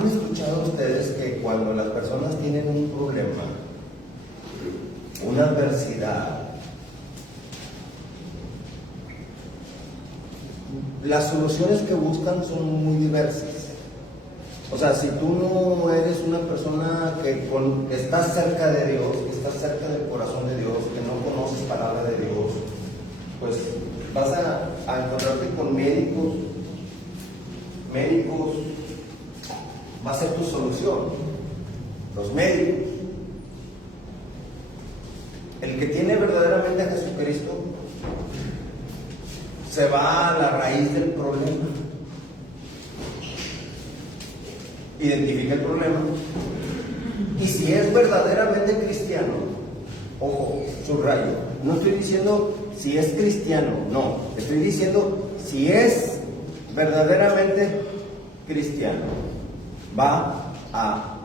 ¿Han escuchado ustedes que cuando las personas tienen un problema, una adversidad, las soluciones que buscan son muy diversas? O sea, si tú no eres una persona que estás cerca de Dios, que estás cerca del corazón de Dios, que no conoces palabra de Dios, pues vas a encontrarte con médicos, va a ser tu solución, los médicos. El que tiene verdaderamente a Jesucristo se va a la raíz del problema, identifica el problema, y si es verdaderamente cristiano, ojo, subrayo, no estoy diciendo si es cristiano, no, estoy diciendo si es verdaderamente cristiano, va a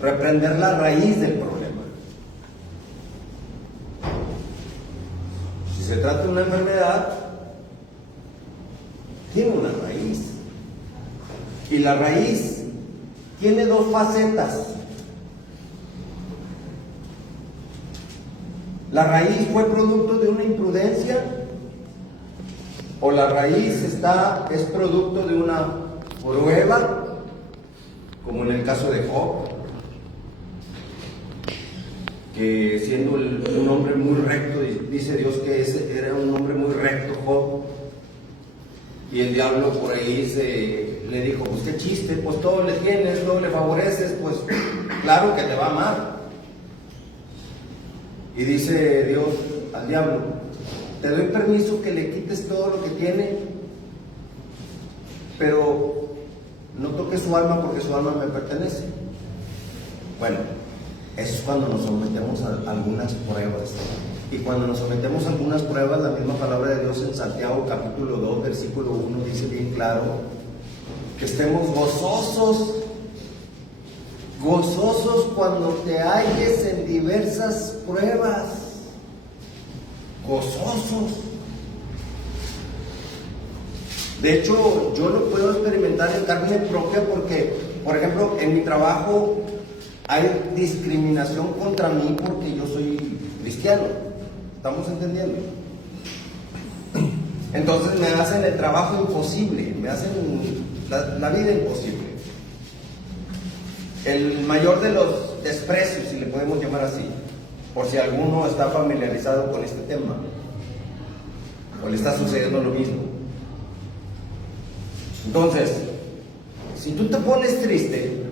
reprender la raíz del problema. Si se trata de una enfermedad, tiene una raíz, y la raíz tiene dos facetas. ¿La raíz fue producto de una imprudencia? ¿O la raíz es producto de una prueba? Como en el caso de Job, que siendo un hombre muy recto, dice Dios que era un hombre muy recto, Job, y el diablo por ahí le dijo, pues qué chiste, pues todo le tienes, todo le favoreces, pues claro que te va a amar. Y dice Dios al diablo, te doy permiso que le quites todo lo que tiene, pero no toques su alma porque su alma me pertenece. Bueno, eso es cuando nos sometemos a algunas pruebas. Y cuando nos sometemos a algunas pruebas, la misma palabra de Dios en Santiago capítulo 2, versículo 1 dice bien claro que estemos gozosos cuando te halles en diversas pruebas. Gozosos. De hecho, yo lo puedo experimentar en carne propia porque, por ejemplo, en mi trabajo hay discriminación contra mí porque yo soy cristiano. ¿Estamos entendiendo? Entonces me hacen el trabajo imposible, me hacen la vida imposible. El mayor de los desprecios, si le podemos llamar así, por si alguno está familiarizado con este tema, o le está sucediendo lo mismo. Entonces, si tú te pones triste,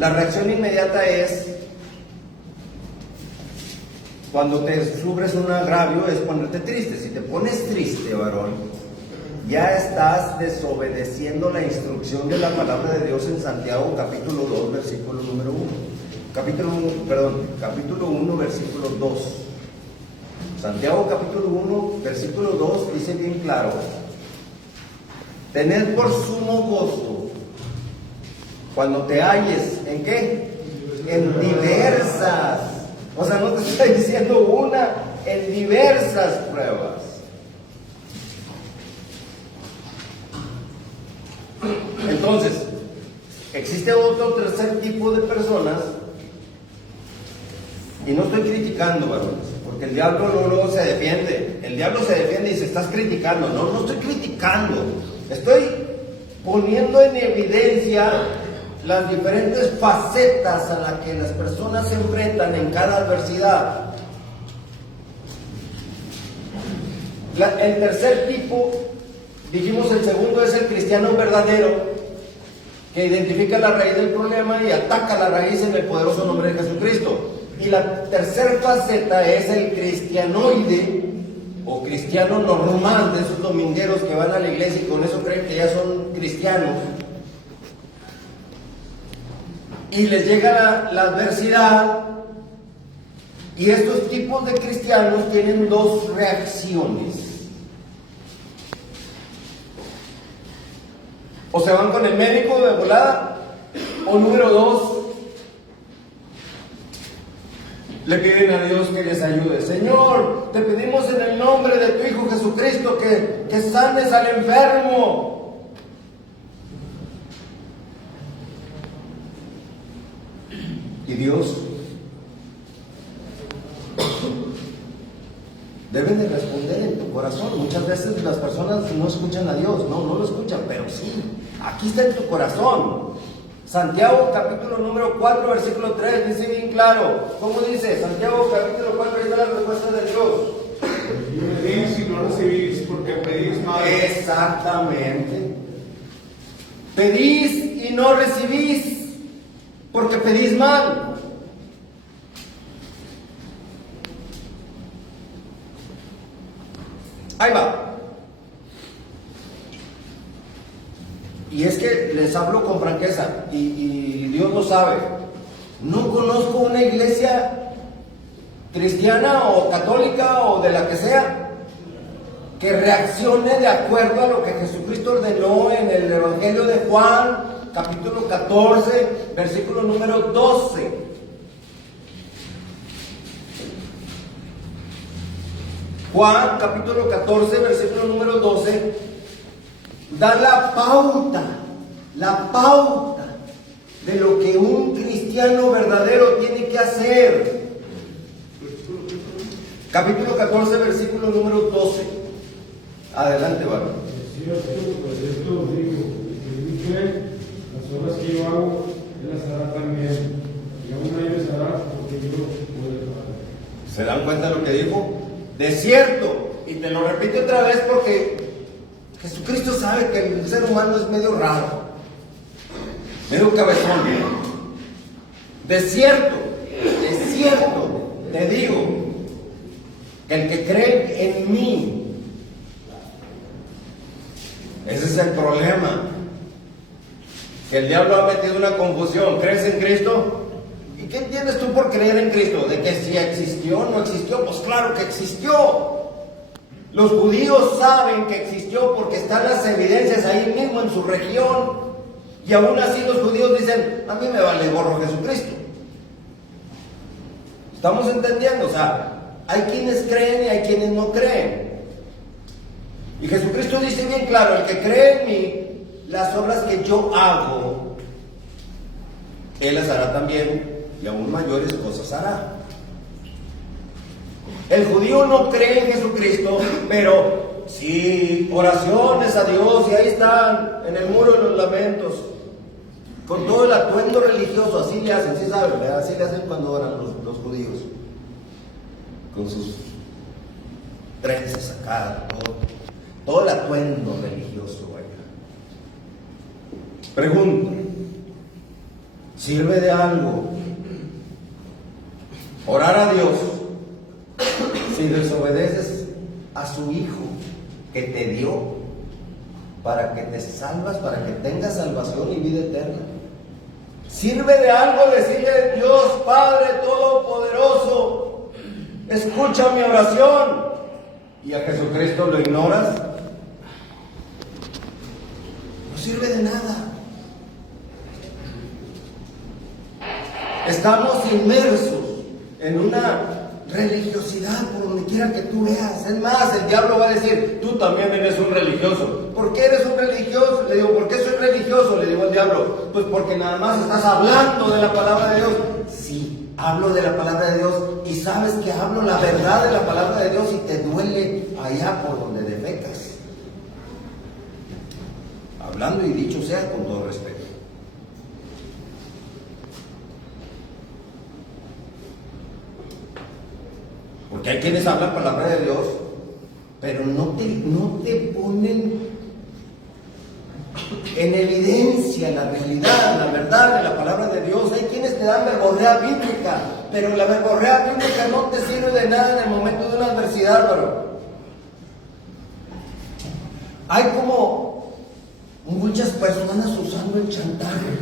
la reacción inmediata es, cuando te sufres un agravio, es ponerte triste. Si te pones triste, varón, ya estás desobedeciendo la instrucción de la palabra de Dios en Santiago capítulo 2, versículo número 1. Capítulo 1, versículo 2. Santiago capítulo 1, versículo 2 dice bien claro: tened por sumo gozo cuando te halles, ¿en qué? En diversas. O sea, no te estoy diciendo una, en diversas pruebas. Entonces, existe otro tercer tipo de personas, y no estoy criticando, varones, porque el diablo luego se defiende. El diablo se defiende y dice, estás criticando. No estoy criticando. Estoy poniendo en evidencia las diferentes facetas a las que las personas se enfrentan en cada adversidad. El tercer tipo, dijimos, el segundo es el cristiano verdadero, que identifica la raíz del problema y ataca la raíz en el poderoso nombre de Jesucristo. Y la tercera faceta es el cristianoide, o cristiano normal, de esos domingueros que van a la iglesia y con eso creen que ya son cristianos. Y les llega la adversidad, y estos tipos de cristianos tienen dos reacciones. O se van con el médico de volada, o número dos, le piden a Dios que les ayude. Señor, te pedimos en el nombre de tu Hijo Jesucristo que sanes al enfermo. Y Dios debe de responder en tu corazón. Muchas veces las personas no escuchan a Dios, no lo escuchan, pero sí, aquí está en tu corazón. Santiago capítulo número 4, versículo 3, dice bien claro. ¿Cómo dice? Santiago capítulo 4, ahí está la respuesta de Dios. Pedís y no recibís, porque pedís mal. Exactamente. Pedís y no recibís, porque pedís mal. Ahí va. Y es que les hablo con franqueza, y Dios lo sabe. No conozco una iglesia cristiana o católica o de la que sea que reaccione de acuerdo a lo que Jesucristo ordenó en el Evangelio de Juan, capítulo 14, versículo número 12. Juan, capítulo 14, versículo número 12, da la pauta de lo que un cristiano verdadero tiene que hacer. Capítulo 14, versículo número 12. Adelante, varón. Es cierto, pues esto os digo, que mi fe, las obras que yo hago, Él las hará también, y aún ellos hará porque yo puedo hacer. ¿Se dan cuenta de lo que dijo? De cierto, y te lo repito otra vez porque Jesucristo sabe que el ser humano es medio raro, medio cabezón. De cierto, te digo, que el que cree en mí, ese es el problema, que el diablo ha metido una confusión. ¿Crees en Cristo? ¿Y qué entiendes tú por creer en Cristo? ¿De que si existió o no existió? Pues claro que existió. Los judíos saben que existió porque están las evidencias ahí mismo en su región. Y aún así los judíos dicen, a mí me vale gorro Jesucristo. ¿Estamos entendiendo? O sea, hay quienes creen y hay quienes no creen. Y Jesucristo dice bien claro, el que cree en mí, las obras que yo hago, Él las hará también, y aún mayores cosas hará. El judío no cree en Jesucristo, pero sí, oraciones a Dios, y ahí están, en el muro de los lamentos, con todo el atuendo religioso, así le hacen, sí saben, ¿verdad? Así le hacen cuando oran los judíos, con sus trenzas acá, todo el atuendo religioso, vaya. Pregunta, ¿sirve de algo orar a Dios si desobedeces a su Hijo que te dio para que te salvas, para que tengas salvación y vida eterna? ¿Sirve de algo decirle, Dios Padre Todopoderoso, escucha mi oración, y a Jesucristo lo ignoras? No sirve de nada. Estamos inmersos en una religiosidad por donde quiera que tú veas. Es más, el diablo va a decir, tú también eres un religioso. ¿Por qué eres un religioso? Le digo, ¿por qué soy religioso? Le digo al diablo, pues porque nada más estás hablando de la palabra de Dios. Sí, hablo de la palabra de Dios, y sabes que hablo la verdad de la palabra de Dios, y te duele allá por donde defecas. Hablando y dicho sea con todo respeto. Porque hay quienes hablan palabra de Dios, pero no te ponen en evidencia la realidad, la verdad de la palabra de Dios. Hay quienes te dan verborrea bíblica, pero la verborrea bíblica no te sirve de nada en el momento de una adversidad, bro. Hay como muchas personas usando el chantaje.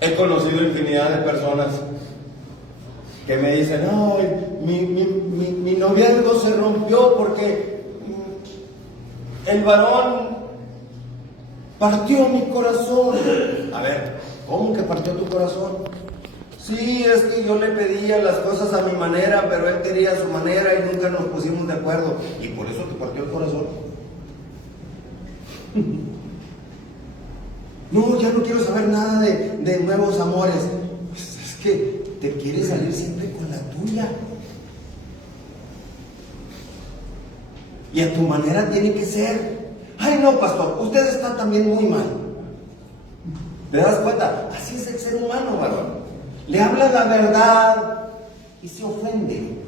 He conocido infinidad de personas que me dicen, ay, mi noviazgo se rompió porque el varón partió mi corazón. A ver, ¿cómo que partió tu corazón? Sí, es que yo le pedía las cosas a mi manera, pero él quería a su manera y nunca nos pusimos de acuerdo. ¿Y por eso te partió el corazón? No, ya no quiero saber nada de nuevos amores. Pues es que te quieres salir siempre con la tuya. Y a tu manera tiene que ser. Ay, no, pastor, usted está también muy mal. ¿Te das cuenta? Así es el ser humano, varón. Le habla la verdad y se ofende.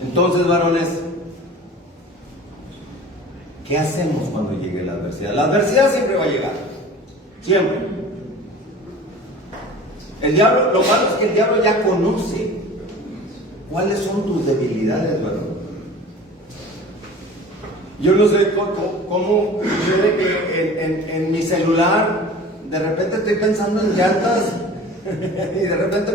Entonces, varones, ¿qué hacemos cuando llegue la adversidad? La adversidad siempre va a llegar. Siempre. El diablo, lo malo es que el diablo ya conoce cuáles son tus debilidades, varón. Yo no sé cómo sucede que en mi celular de repente estoy pensando en llantas y de repente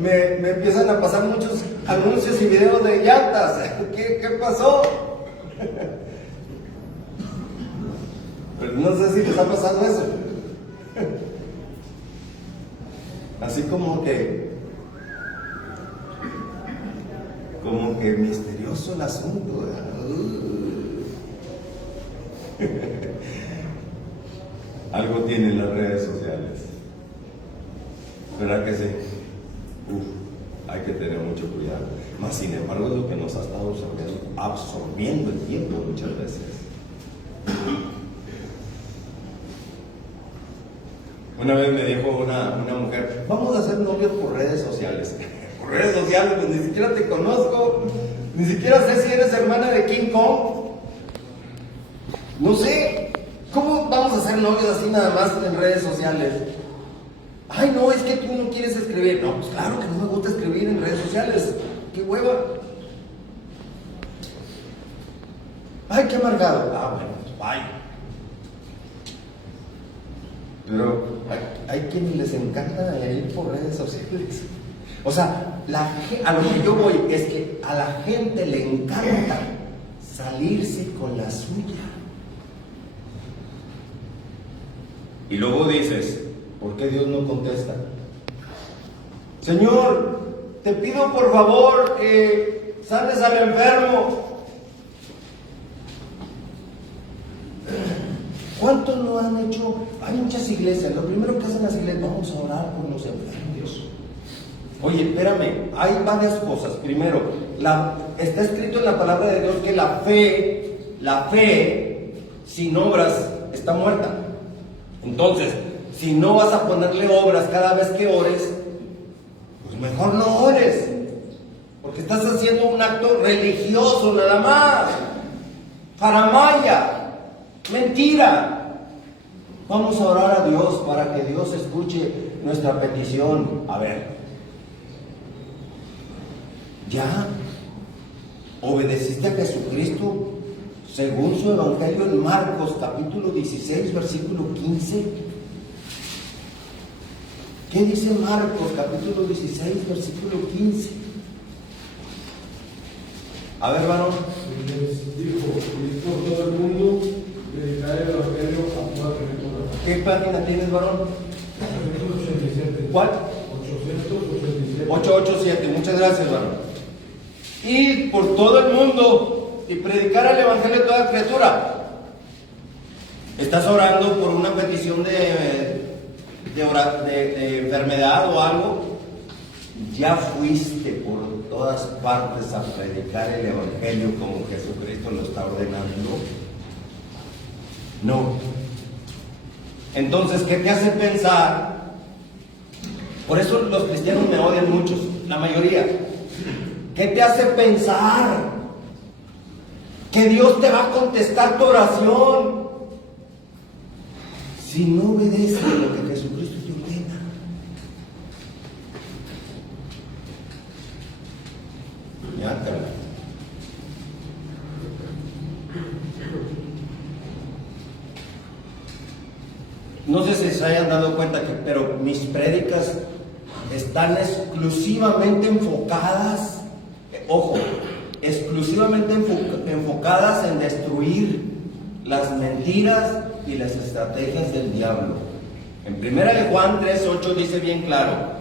me empiezan a pasar muchos anuncios y videos de llantas. ¿Qué pasó? Pero no sé si te está pasando eso. Así como que misterioso el asunto, ¿verdad? Algo tienen las redes sociales, ¿verdad que sí? Hay que tener mucho cuidado. Mas sin embargo es lo que nos ha estado absorbiendo el tiempo muchas veces. Una vez me dijo una mujer: vamos a ser novios por redes sociales. Por redes sociales, pues ni siquiera te conozco, ni siquiera sé si eres hermana de King Kong. No sé, ¿cómo vamos a ser novios así nada más en redes sociales? Ay, no, es que tú no quieres escribir. No, pues claro que no me gusta escribir en redes sociales. ¡Qué hueva! Ay, qué amargado. Ah, bueno, pues bye. Pero hay quienes les encanta ir por redes sociales. O sea, a lo que yo voy es que a la gente le encanta salirse con la suya. Y luego dices: ¿por qué Dios no contesta? Señor, te pido por favor que sanes al enfermo. ¿Cuántos no han hecho? Hay muchas iglesias. Lo primero que hacen las iglesias: vamos a orar por los enfermos. Oye, espérame, hay varias cosas. Primero, está escrito en la palabra de Dios que la fe sin obras está muerta. Entonces, si no vas a ponerle obras cada vez que ores, pues mejor no ores, porque estás haciendo un acto religioso nada más. Faramaya, mentira. Vamos a orar a Dios para que Dios escuche nuestra petición. A ver, ¿ya obedeciste a Jesucristo según su evangelio en Marcos capítulo 16 versículo 15? ¿Qué dice Marcos capítulo 16 versículo 15? A ver, varón. Les dijo: ir por todo el mundo, predicar el evangelio a toda criatura. ¿Qué página tienes, varón? 887. ¿Cuál? 887. 887, muchas gracias, varón. Ir por todo el mundo y predicar el evangelio a toda criatura. ¿Estás orando por una petición de enfermedad o algo? ¿Ya fuiste por todas partes a predicar el evangelio como Jesucristo lo está ordenando? No. Entonces, ¿qué te hace pensar? Por eso los cristianos me odian muchos, la mayoría. ¿Qué te hace pensar que Dios te va a contestar tu oración si no obedeces lo que Jesucristo te ordena? Ya te hablo. No sé si se hayan dado cuenta pero mis prédicas están exclusivamente enfocadas, ojo, exclusivamente enfocadas en destruir las mentiras y las estrategias del diablo. En 1 de Juan 3:8 dice bien claro.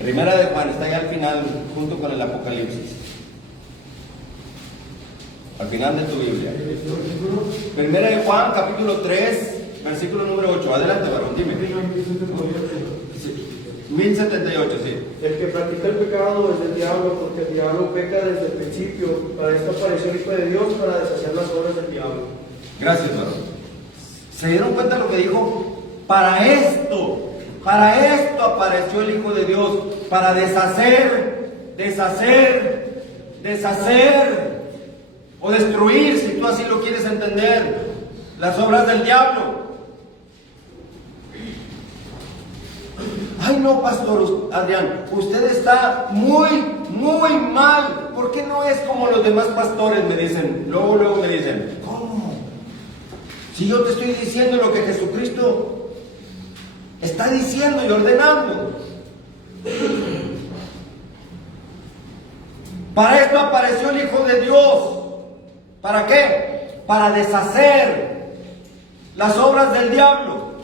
1 de Juan está ahí al final junto con el Apocalipsis. al final de tu Biblia. Primera de Juan, capítulo 3, versículo número 8. Adelante, varón, dime. 1078, sí. El que practica el pecado es del diablo, porque el diablo peca desde el principio. Para esto apareció el Hijo de Dios, para deshacer las obras del diablo. Gracias, varón. ¿Se dieron cuenta lo que dijo? Para esto apareció el Hijo de Dios, para deshacer o destruir, si tú así lo quieres entender, las obras del diablo. Ay, no, pastor Adrián, usted está muy mal. ¿Por qué no es como los demás pastores? Me dicen, luego me dicen, ¿cómo? Si yo te estoy diciendo lo que Jesucristo está diciendo y ordenando. Para esto apareció el Hijo de Dios. ¿Para qué? Para deshacer las obras del diablo.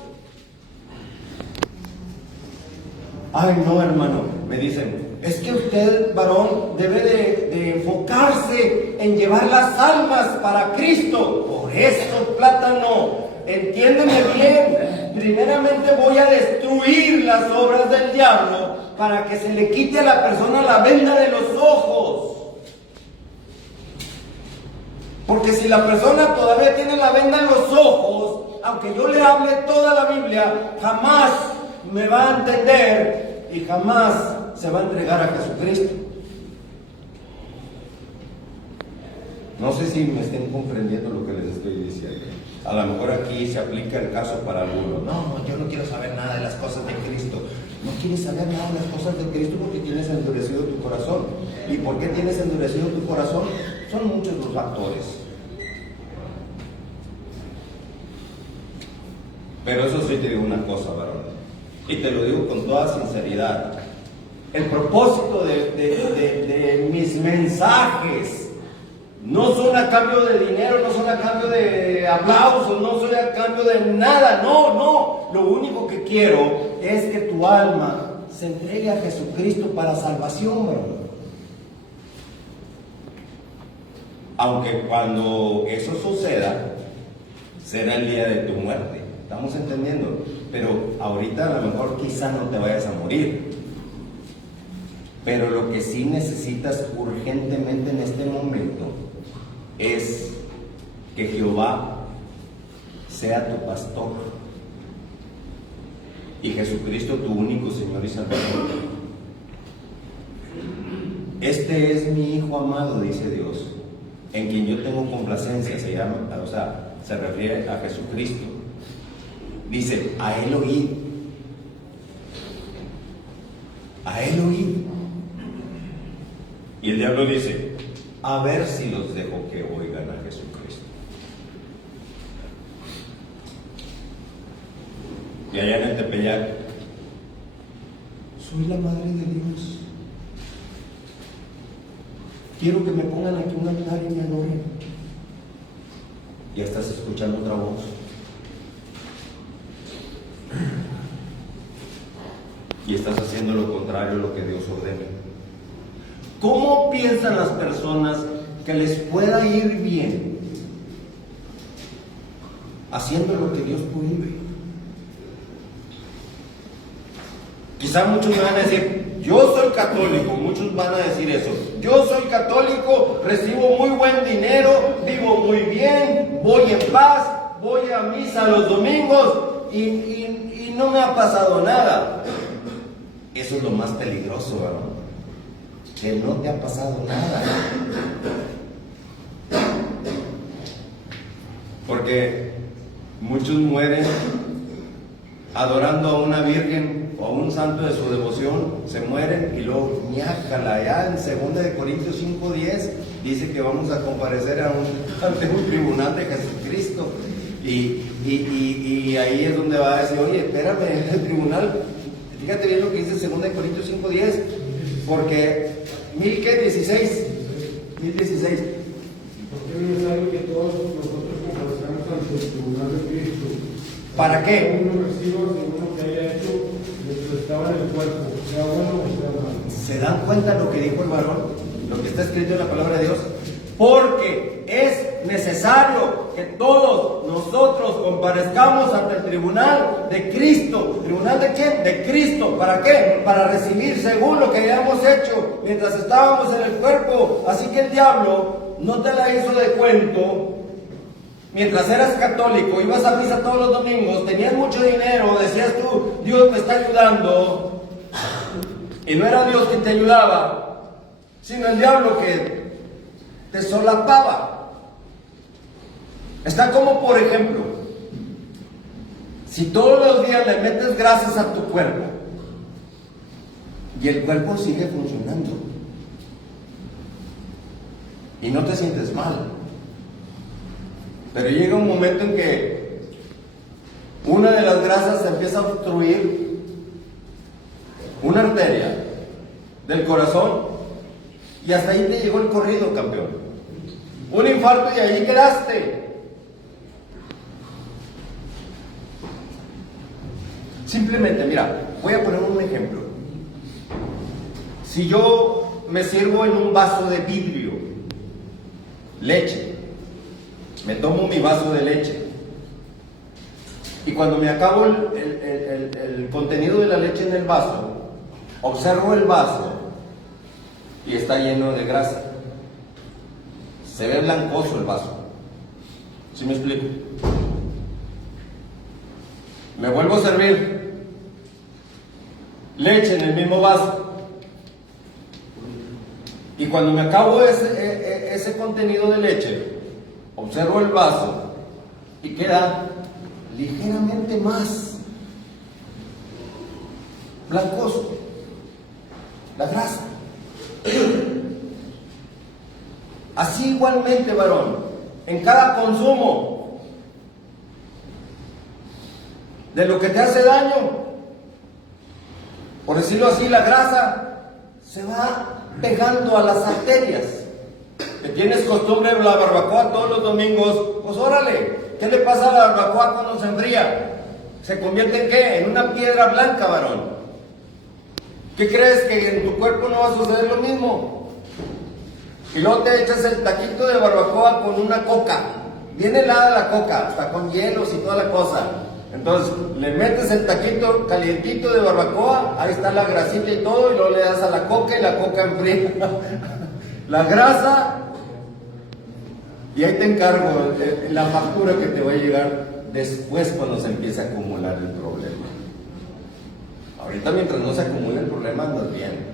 Ay, no, hermano, me dicen, es que usted, varón, debe de enfocarse en llevar las almas para Cristo. Por eso, plátano, entiéndeme bien. Primeramente voy a destruir las obras del diablo para que se le quite a la persona la venda de los ojos. Porque si la persona todavía tiene la venda en los ojos, aunque yo le hable toda la Biblia, jamás me va a entender y jamás se va a entregar a Jesucristo. No sé si me estén comprendiendo lo que les estoy diciendo. A lo mejor aquí se aplica el caso para algunos. No, yo no quiero saber nada de las cosas de Cristo. No quieres saber nada de las cosas de Cristo porque tienes endurecido tu corazón. ¿Y por qué tienes endurecido tu corazón? Son muchos los factores. Pero eso sí te digo una cosa, varón. Y te lo digo con toda sinceridad. El propósito de mis mensajes no son a cambio de dinero, no son a cambio de aplausos, no son a cambio de nada. No. Lo único que quiero es que tu alma se entregue a Jesucristo para salvación, varón. Aunque cuando eso suceda, será el día de tu muerte. ¿Estamos entendiendo? Pero ahorita a lo mejor quizá no te vayas a morir. Pero lo que sí necesitas urgentemente en este momento es que Jehová sea tu pastor y Jesucristo tu único Señor y Salvador. Este es mi Hijo amado, dice Dios, en quien yo tengo complacencia. Se refiere a Jesucristo. Dice, a Él oíd. A Él oíd. Y el diablo dice, a ver si los dejo que oigan a Jesucristo. Y allá en el Tepeyac, soy la madre de Dios. Quiero que me pongan aquí un altar y me adoren. Ya estás escuchando otra voz. Y estás haciendo lo contrario a lo que Dios ordena. ¿Cómo piensan las personas que les pueda ir bien haciendo lo que Dios prohíbe? Quizá muchos me van a decir, yo soy católico. Muchos van a decir eso. Yo soy católico, recibo muy buen dinero, vivo muy bien, voy en paz, voy a misa los domingos y no me ha pasado nada. Eso es lo más peligroso, ¿verdad? Que no te ha pasado nada. Porque muchos mueren adorando a una virgen o a un santo de su devoción, se mueren y luego ñácala. Ya en 2 Corintios 5:10 dice que vamos a comparecer ante un tribunal de Jesucristo. Y ahí es donde va a decir, oye, espérame, en el tribunal, fíjate bien lo que dice 2 Corintios 5:10, porque 1016. Porque es necesario que todos nosotros comparezcamos ante el tribunal de Cristo. ¿Para qué? Uno reciba según lo que haya hecho de lo que estaba en el cuerpo, sea bueno o sea malo. ¿Se dan cuenta lo que dijo el varón? Lo que está escrito en la palabra de Dios. Porque es necesario que todos nosotros comparezcamos ante el tribunal de Cristo. ¿Tribunal de quién? De Cristo. ¿Para qué? Para recibir según lo que hayamos hecho mientras estábamos en el cuerpo. Así que el diablo no te la hizo de cuento. Mientras eras católico, ibas a misa todos los domingos, tenías mucho dinero, decías tú, Dios me está ayudando. Y no era Dios quien te ayudaba, sino el diablo que te solapaba. Está como, por ejemplo, si todos los días le metes grasas a tu cuerpo y el cuerpo sigue funcionando y no te sientes mal, pero llega un momento en que una de las grasas empieza a obstruir una arteria del corazón y hasta ahí te llegó el corrido, campeón. Un infarto y ahí quedaste. Simplemente, mira, voy a poner un ejemplo. Si yo me sirvo en un vaso de vidrio leche, me tomo mi vaso de leche y cuando me acabo el contenido de la leche en el vaso, observo el vaso y está lleno de grasa. Se ve blancoso el vaso. ¿Sí me explico? Me vuelvo a servir leche en el mismo vaso y cuando me acabo ese contenido de leche, observo el vaso y queda ligeramente más blancoso la grasa. Así igualmente, varón, en cada consumo de lo que te hace daño, por decirlo así, la grasa se va pegando a las arterias. Que tienes costumbre de la barbacoa todos los domingos, pues órale, ¿qué le pasa a la barbacoa cuando se enfría? ¿Se convierte en qué? En una piedra blanca, varón. ¿Qué crees? ¿Que en tu cuerpo no va a suceder lo mismo? Y luego te echas el taquito de barbacoa con una coca, bien helada la coca, hasta con hielos y toda la cosa. Entonces le metes el taquito calientito de barbacoa, ahí está la grasita y todo, y luego le das a la coca y la coca enfría la grasa. Y ahí te encargo la factura que te va a llegar después cuando se empiece a acumular el problema. Ahorita mientras no se acumule el problema andas bien.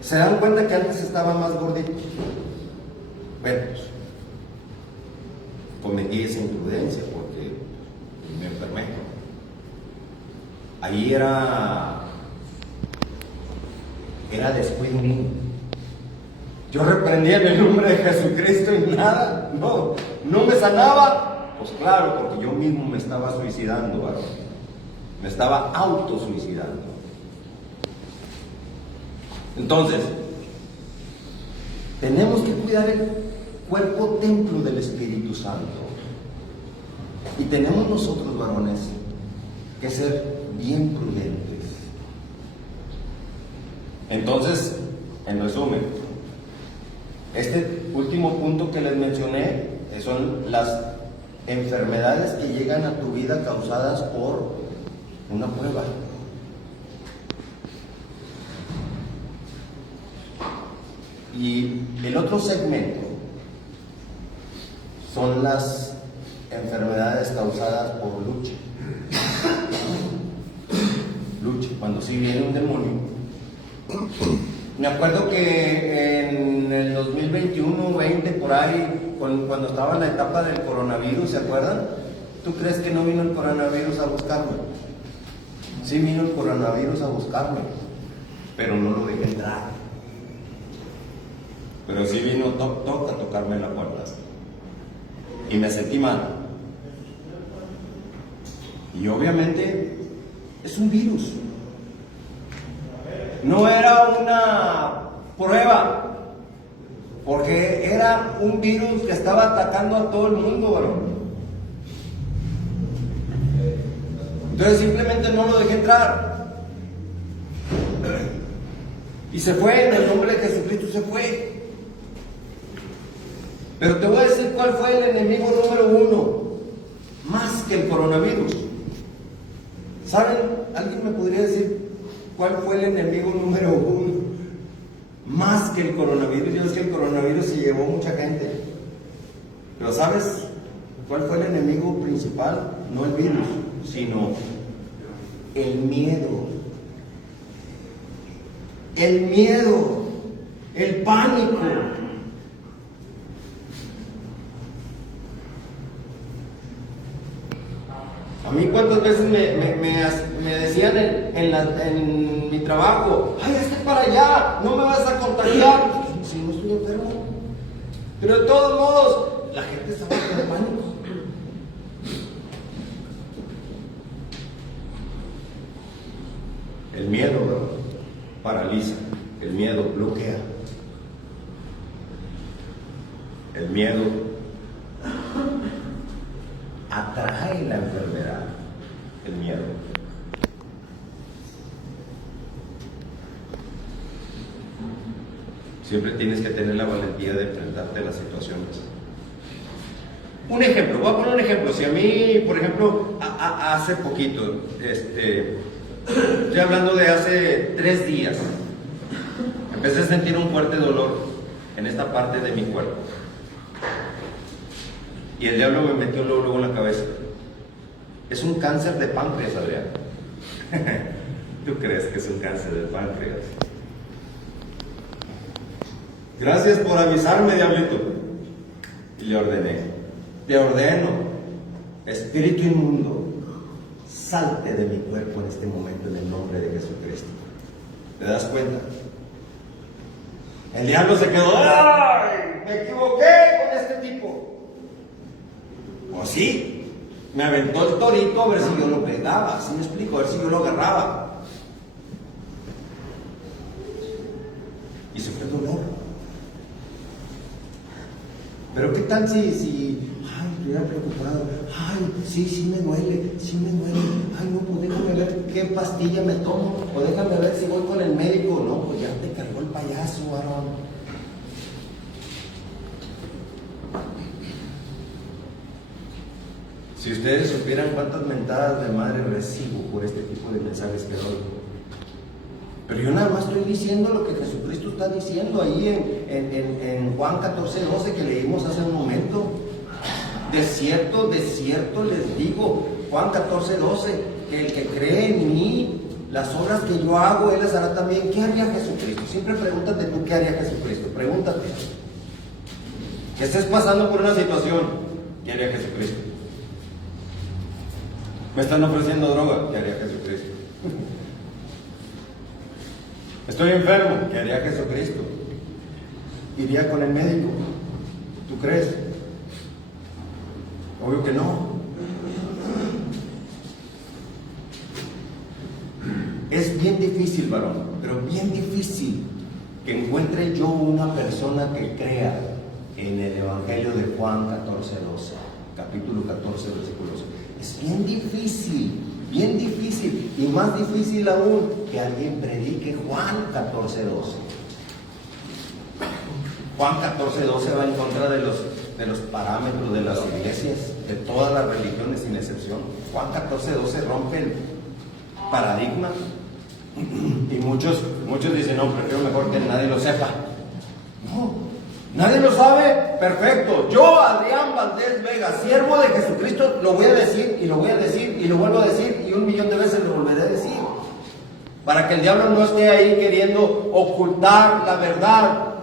¿Se dan cuenta que antes estaba más gordito? Bueno, pues, cometí esa imprudencia porque me enfermé. Ahí era descuido mío. Yo reprendía en el nombre de Jesucristo y nada, no me sanaba. Pues claro, porque yo mismo me estaba suicidando, varón. Me estaba autosuicidando. Entonces, tenemos que cuidar el cuerpo templo del Espíritu Santo. Y tenemos nosotros, varones, que ser bien prudentes. Entonces, en resumen, este último punto que les mencioné son las enfermedades que llegan a tu vida causadas por una prueba. Y el otro segmento son las enfermedades causadas por lucha. Lucha, cuando sí viene un demonio. Me acuerdo que en el 2021-20 por ahí, cuando estaba en la etapa del coronavirus, ¿se acuerdan? ¿Tú crees que no vino el coronavirus a buscarme? Sí vino el coronavirus a buscarme, pero no lo dejé entrar. Pero sí vino toc a tocarme la puerta y me sentí mal. Y obviamente es un virus. No era una prueba, porque era un virus que estaba atacando a todo el mundo, varón. Entonces simplemente no lo dejé entrar. Y se fue, en el nombre de Jesucristo se fue. Pero te voy a decir cuál fue el enemigo número uno, más que el coronavirus. ¿Saben? ¿Alguien me podría decir cuál fue el enemigo número uno, más que el coronavirus? Yo sé que el coronavirus se llevó mucha gente. Pero ¿sabes cuál fue el enemigo principal? No el virus, sino el miedo. El miedo, el pánico. A mí cuántas veces me decían en mi trabajo, ay, hazte para allá, no me vas a contagiar. Si no estoy enfermo. Pero de todos modos, la gente estaba con pánico. El miedo, bro, paraliza. El miedo bloquea. El miedo atrae la enfermedad. El miedo. Siempre tienes que tener la valentía de enfrentarte a las situaciones. Un ejemplo, voy a poner un ejemplo. Si a mí, por ejemplo, hace poquito, estoy hablando de hace 3 días, empecé a sentir un fuerte dolor en esta parte de mi cuerpo. Y el diablo me metió luego en la cabeza. Es un cáncer de páncreas, Adrián. ¿Tú crees que es un cáncer de páncreas? Gracias por avisarme, diablito. Y le ordené. Te ordeno, espíritu inmundo, salte de mi cuerpo en este momento en el nombre de Jesucristo. ¿Te das cuenta? El diablo se quedó, ¡ay! Me equivoqué con este tipo. Pues sí, me aventó el torito a ver si yo lo pegaba, ¿sí me explico? A ver si yo lo agarraba. Y sufrió dolor. Pero ¿qué tal si ay, estuviera preocupado? Ay, sí me duele. Ay, no, pues déjame ver qué pastilla me tomo, o déjame ver si voy con el médico. No, pues ya te cargó el payaso, varón. Si ustedes supieran cuántas mentadas de madre recibo por este tipo de mensajes que doy. Pero yo nada más estoy diciendo lo que Jesucristo está diciendo ahí en Juan 14:12 que leímos hace un momento. De cierto les digo, Juan 14:12, que el que cree en mí, las obras que yo hago, él las hará también. ¿Qué haría Jesucristo? Siempre pregúntate tú, ¿qué haría Jesucristo? Pregúntate. Que estés pasando por una situación, ¿qué haría Jesucristo? ¿Me están ofreciendo droga? ¿Qué haría Jesucristo? Estoy enfermo, ¿qué haría Jesucristo? Iría con el médico. ¿Tú crees? Obvio que no. Es bien difícil, varón, pero bien difícil que encuentre yo una persona que crea en el Evangelio de Juan 14:12, capítulo 14, versículos. Es bien difícil, y más difícil aún que alguien predique Juan 14:12. Juan 14:12 va en contra de los parámetros de las iglesias, de todas las religiones sin excepción. Juan 14:12 rompe el paradigma. Y muchos dicen, no, prefiero mejor que nadie lo sepa. No, nadie lo sabe, perfecto. Yo, Adrián Valdés Vega, siervo de Jesucristo, lo voy a decir, y lo voy a decir, y lo vuelvo a decir, y 1,000,000 de veces lo volveré a decir. Para que el diablo no esté ahí queriendo ocultar la verdad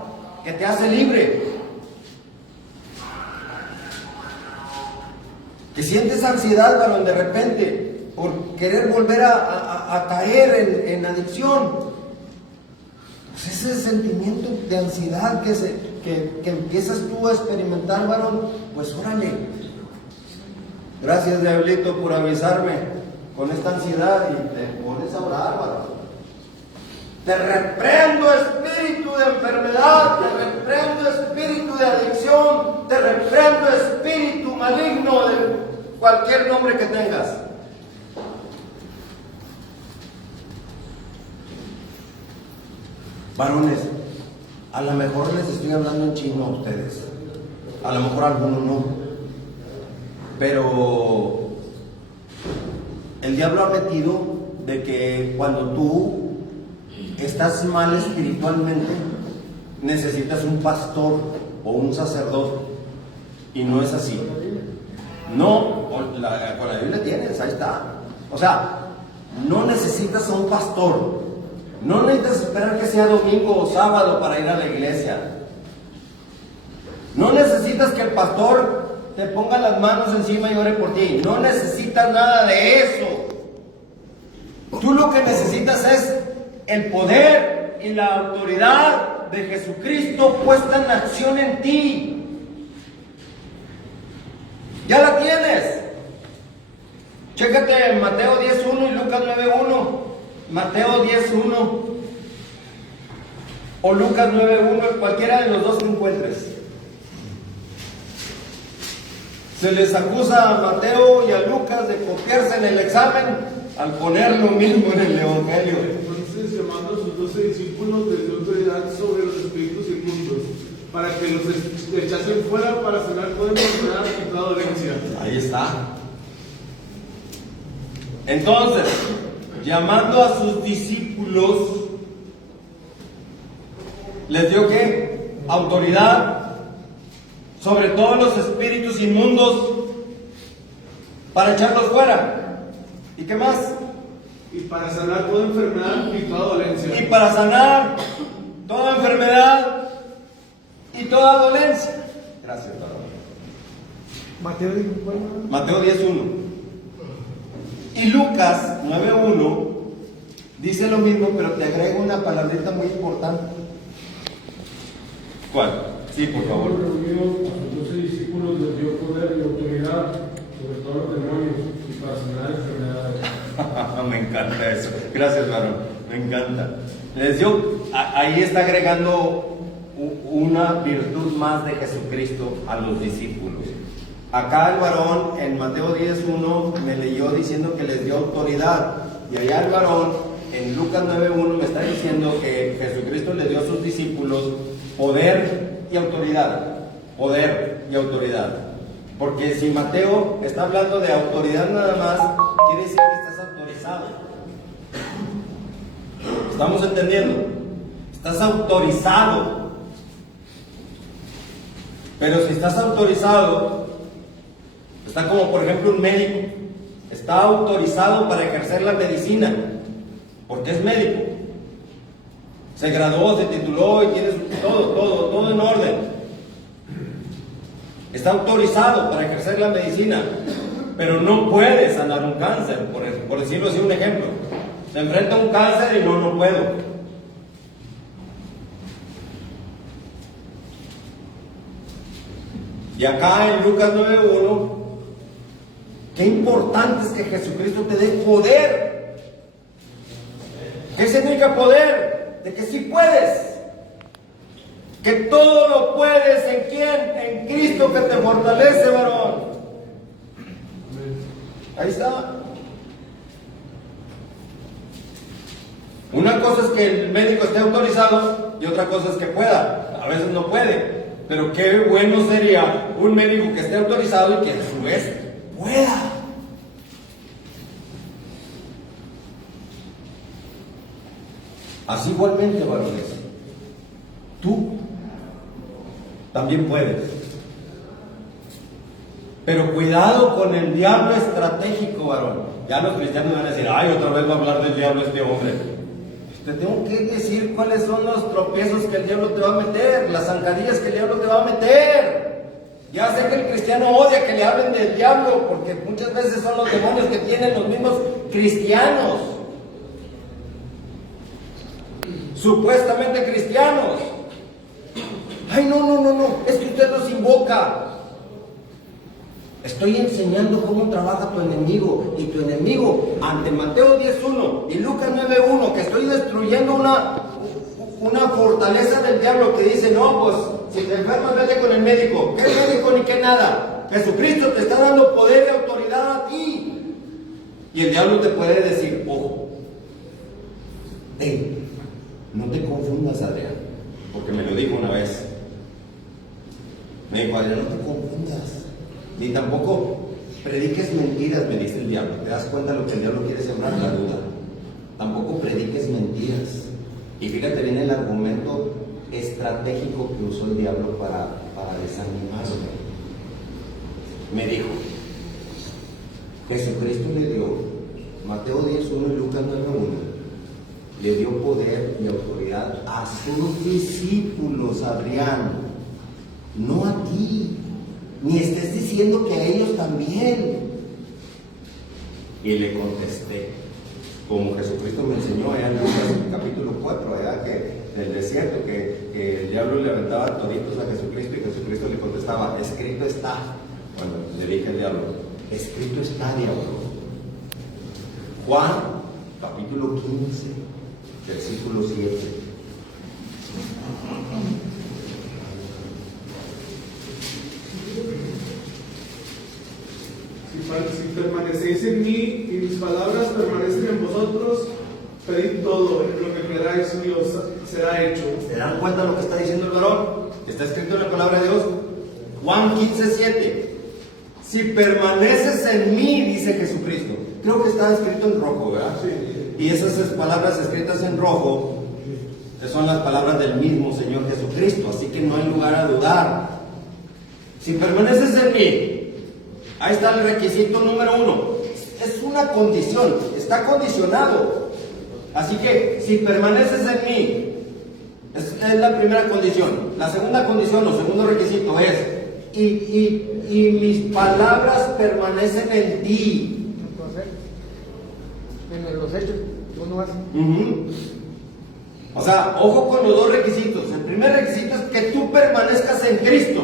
que te hace libre. Que sientes ansiedad, varón, de repente, por querer volver a caer en adicción. Pues ese sentimiento de ansiedad que empiezas tú a experimentar, varón, pues órale. Gracias, diablito, por avisarme con esta ansiedad y te pones a orar, varón. Te reprendo, espíritu de enfermedad, te reprendo, espíritu de adicción, te reprendo, espíritu maligno de cualquier nombre que tengas. Varones, a lo mejor les estoy hablando en chino a ustedes, A lo mejor algunos no. Pero el diablo ha metido de que cuando tú estás mal espiritualmente, necesitas un pastor o un sacerdote. Y no es así. No, con la Biblia tienes, ahí está. O sea, no necesitas a un pastor. No necesitas esperar que sea domingo o sábado para ir a la iglesia. No necesitas que el pastor te ponga las manos encima y ore por ti. No necesitas nada de eso. Tú lo que necesitas es el poder y la autoridad de Jesucristo puesta en acción en ti. Ya la tienes. Chécate en Mateo 10.1 y Lucas 9.1. Mateo 10.1 o Lucas 9.1, cualquiera de los dos que encuentres. Se les acusa a Mateo y a Lucas de copiarse en el examen al poner lo mismo en el Evangelio. Entonces, llamando a sus 12 discípulos, les dio autoridad sobre los espíritus inmundos, para que los echasen fuera, para sanar toda enfermedad y toda dolencia. Ahí está. Entonces, llamando a sus discípulos, les dio ¿qué? Autoridad sobre todos los espíritus inmundos para echarlos fuera. ¿Y qué más? Y para sanar toda enfermedad y toda dolencia. Y para sanar toda enfermedad y toda dolencia. Gracias, Pablo. Mateo 10.1. Y Lucas 9.1 dice lo mismo, pero te agrego una palabrita muy importante. ¿Cuál? Sí, por favor. Reunido a sus 12 discípulos les dio poder y autoridad sobre todos los demonios y para sanar enfermedades. Me encanta eso. Gracias, varón. Me encanta. Les dio, ahí está agregando una virtud más de Jesucristo a los discípulos. Acá el varón en Mateo 10.1 me leyó diciendo que les dio autoridad. Y allá el varón en Lucas 9.1 me está diciendo que Jesucristo le dio a sus discípulos poder y autoridad. Poder y autoridad. Porque si Mateo está hablando de autoridad nada más, quiere decir que estás autorizado. ¿Estamos entendiendo? Estás autorizado. Pero si estás autorizado, está como por ejemplo un médico. Está autorizado para ejercer la medicina, porque es médico. Se graduó, se tituló y tiene todo en orden. Está autorizado para ejercer la medicina, pero no puede sanar un cáncer, por decirlo así, un ejemplo. Se enfrenta a un cáncer y no puedo. Y acá en Lucas 9.1, qué importante es que Jesucristo te dé poder. ¿Qué significa poder? De que sí puedes. Que todo lo puedes ¿en quién? En Cristo que te fortalece, varón. Ahí está. Una cosa es que el médico esté autorizado y otra cosa es que pueda. A veces no puede. Pero qué bueno sería un médico que esté autorizado y que a su vez pueda. Así igualmente, varones, tú también puedes. Pero cuidado con el diablo estratégico, varón. Ya los cristianos van a decir, ay, otra vez va a hablar del diablo este hombre. Te tengo que decir cuáles son los tropiezos que el diablo te va a meter, las zancadillas que el diablo te va a meter. Ya sé que el cristiano odia que le hablen del diablo, porque muchas veces son los demonios que tienen los mismos cristianos. Supuestamente cristianos. Ay, no, es que usted los invoca. Estoy enseñando cómo trabaja tu enemigo. Y tu enemigo, ante Mateo 10.1 y Lucas 9.1, que estoy destruyendo una fortaleza del diablo que dice, no, pues, si te enfermas, vete con el médico. ¿Qué médico ni qué nada? Jesucristo te está dando poder y autoridad a ti. Y el diablo te puede decir, ojo, no te confundas, Adrián, porque me lo dijo una vez. Me dijo, Adrián, no te confundas, ni tampoco prediques mentiras, me dice el diablo. ¿Te das cuenta lo que el diablo quiere sembrar? La duda. Tampoco prediques mentiras. Y fíjate bien el argumento estratégico que usó el diablo para desanimarme. Me dijo, Jesucristo le dio, Mateo 10:1 y Lucas 9:1, le dio poder y autoridad a sus discípulos, Adrián, no a ti, ni estés diciendo que a ellos también. Y le contesté, como Jesucristo me enseñó en Lucas capítulo 4, ¿verdad? Que del desierto, que el diablo le aventaba toritos a Jesucristo y Jesucristo le contestaba, escrito está. Bueno, le dije al diablo, escrito está, diablo. Juan, capítulo 15, versículo 7. Si permanecéis en mí y mis palabras permanecen en vosotros, pedid todo lo que queráis y os será hecho. ¿Se dan cuenta lo que está diciendo el varón? Está escrito en la palabra de Dios. Juan 15:7. Si permaneces en mí, dice Jesucristo. Creo que está escrito en rojo, ¿verdad? Sí. Y esas palabras escritas en rojo son las palabras del mismo Señor Jesucristo. Así que no hay lugar a dudar. Si permaneces en mí, ahí está el requisito número 1. Es una condición, está condicionado. Así que si permaneces en mí, es la primera condición. La segunda condición o segundo requisito es y mis palabras permanecen en ti. En los hechos, uno hace. O sea, ojo con los dos requisitos. El primer requisito es que tú permanezcas en Cristo.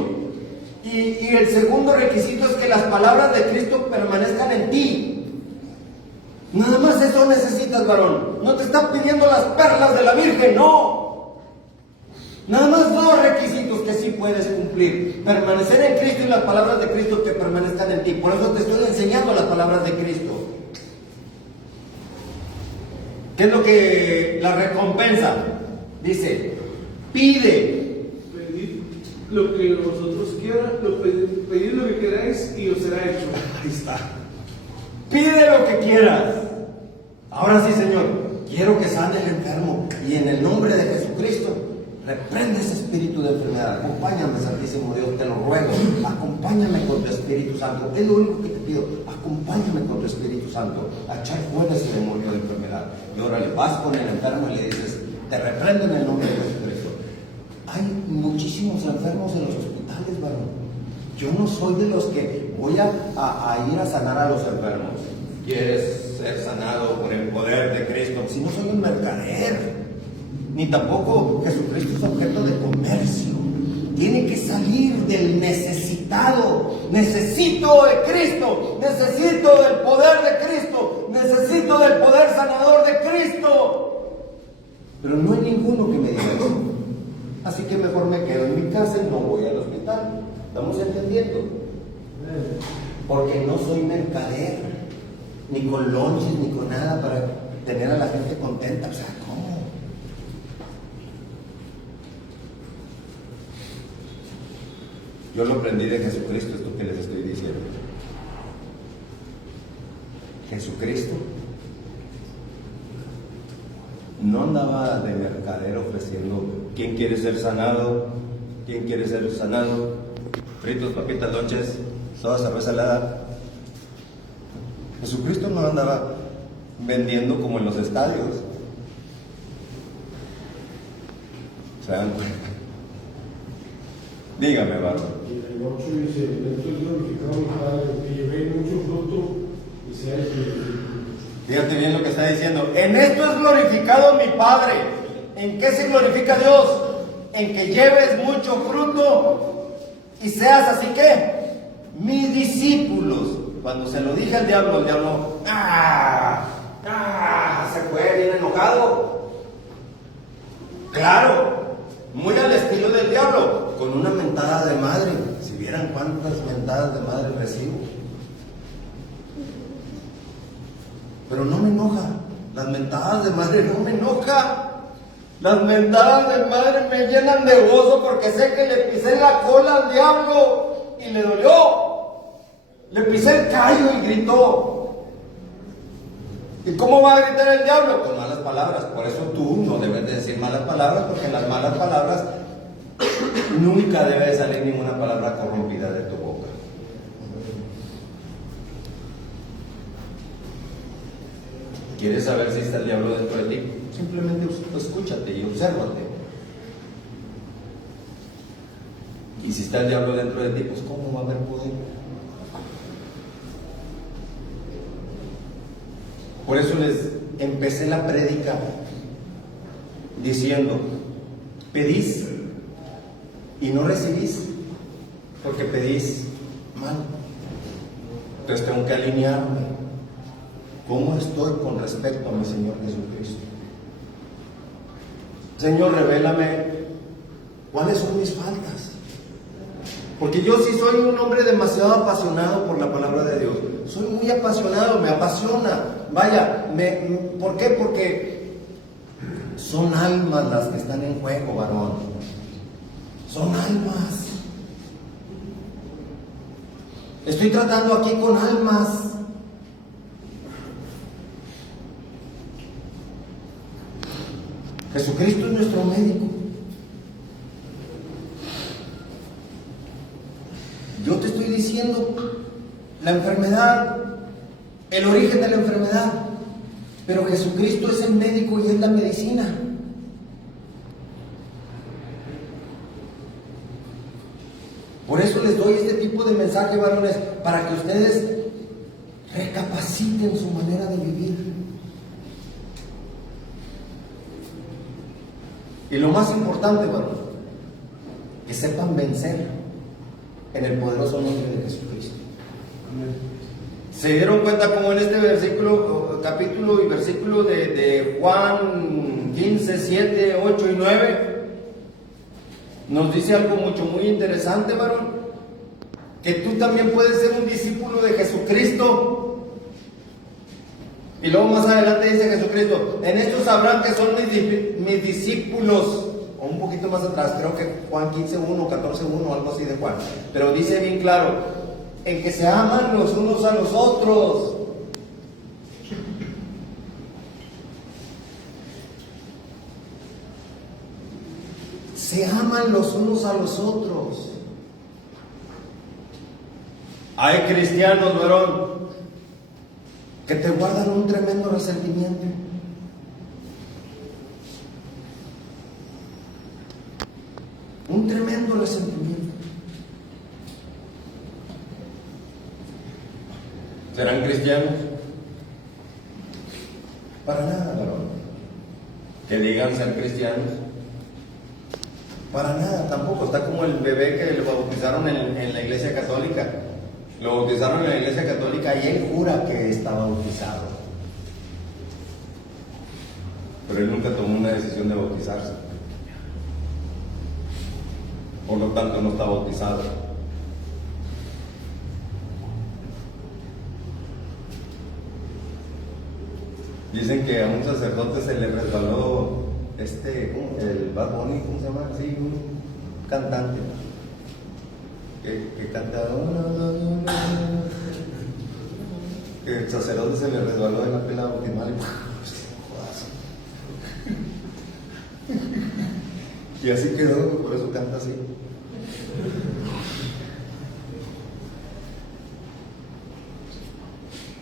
Y el segundo requisito es que las palabras de Cristo permanezcan en ti. Nada más eso necesitas, varón. No te están pidiendo las perlas de la Virgen, no. Nada más dos requisitos que sí puedes cumplir: permanecer en Cristo y las palabras de Cristo que permanezcan en ti. Por eso te estoy enseñando las palabras de Cristo. ¿Qué es lo que la recompensa? Dice, pide. Pedid lo que vosotros quieran, pedid lo que queráis y os será hecho. Ahí está. Pide lo que quieras. Ahora sí, Señor, quiero que sane el enfermo. Y en el nombre de Jesucristo, reprende ese espíritu de enfermedad. Acompáñame, Santísimo Dios, te lo ruego. Acompáñame con tu Espíritu Santo. Es lo único que te pido. Acompáñame con tu Espíritu Santo a echar fuera ese demonio de enfermedad. Y ahora le vas con el enfermo y le dices, te reprendo en el nombre de Jesucristo. Hay muchísimos enfermos en los hospitales, varón. Yo no soy de los que voy a ir a sanar a los enfermos. ¿Quieres ser sanado por el poder de Cristo? Si no soy un mercader, ni tampoco Jesucristo es objeto de comercio. Tiene que salir del necesitado. Necesito de Cristo, necesito del poder de Cristo, necesito del poder sanador de Cristo. Pero no hay ninguno que me diga eso. Así que mejor me quedo en mi casa y no voy al hospital. ¿Estamos entendiendo? Porque no soy mercader, ni con lonches, ni con nada para tener a la gente contenta. O sea, ¿cómo? Yo lo aprendí de Jesucristo, esto que les estoy diciendo. Jesucristo no andaba de mercader ofreciendo quién quiere ser sanado, quién quiere ser sanado, fritos, papitas, lonches, soda, cerveza helada. Jesucristo no andaba vendiendo como en los estadios. ¿Se dan cuenta? Dígame, varón. Y el 8 dice, esto es glorificado mi Padre, que llevéis mucho fruto y seáis bendecidos. Fíjate bien lo que está diciendo. En esto es glorificado mi Padre. ¿En qué se glorifica Dios? En que lleves mucho fruto y seas así que mis discípulos. Cuando se lo dije al diablo, el diablo se fue bien enojado. Claro, muy al estilo del diablo, con una mentada de madre. Si vieran cuántas mentadas de madre recibo. Pero no me enoja. Las mentadas de madre no me enoja. Las mentadas de madre me llenan de gozo porque sé que le pisé la cola al diablo y le dolió. Le pisé el callo y gritó. ¿Y cómo va a gritar el diablo? Con malas palabras. Por eso tú no debes de decir malas palabras, porque en las malas palabras nunca debe de salir ninguna palabra corrompida de tu boca. ¿Quieres saber si está el diablo dentro de ti? Simplemente escúchate y obsérvate. Y si está el diablo dentro de ti, pues ¿cómo va a haber poder? Por eso les empecé la prédica diciendo: pedís y no recibís, porque pedís mal. Entonces tengo que alinearme. ¿Cómo estoy con respecto a mi Señor Jesucristo? Señor, revélame cuáles son mis faltas. Porque yo sí soy un hombre demasiado apasionado por la palabra de Dios. Soy muy apasionado, me apasiona. Vaya, ¿por qué? Porque son almas las que están en juego, varón. Son almas. Estoy tratando aquí con almas. Jesucristo es nuestro médico. Yo te estoy diciendo la enfermedad, el origen de la enfermedad, pero Jesucristo es el médico y es la medicina. Por eso les doy este tipo de mensaje, varones, para que ustedes recapaciten su manera de vivir. Y lo más importante, varón, que sepan vencer en el poderoso nombre de Jesucristo. Amén. ¿Se dieron cuenta cómo en este versículo, capítulo y versículo de Juan 15, 7, 8 y 9, nos dice algo muy interesante, varón? Que tú también puedes ser un discípulo de Jesucristo. Y luego más adelante dice Jesucristo: en esto sabrán que son mis discípulos. O un poquito más atrás, creo que Juan 15:1, 14:1, algo así de Juan. Pero dice bien claro: en que se aman los unos a los otros. Se aman los unos a los otros. Hay cristianos, varón, que te guardan un tremendo resentimiento. Un tremendo resentimiento. ¿Serán cristianos? Para nada, varón. Que digan ser cristianos. Para nada, tampoco. Está como el bebé que lo bautizaron en la iglesia católica. Lo bautizaron en la iglesia católica y él jura que está bautizado. Pero él nunca tomó una decisión de bautizarse. Por lo tanto, no está bautizado. Dicen que a un sacerdote se le resbaló el Bad Bunny, ¿cómo se llama? Sí, un cantante que canta, que el sacerdote se le resbaló de la pila bautismal y así quedó, por eso canta así.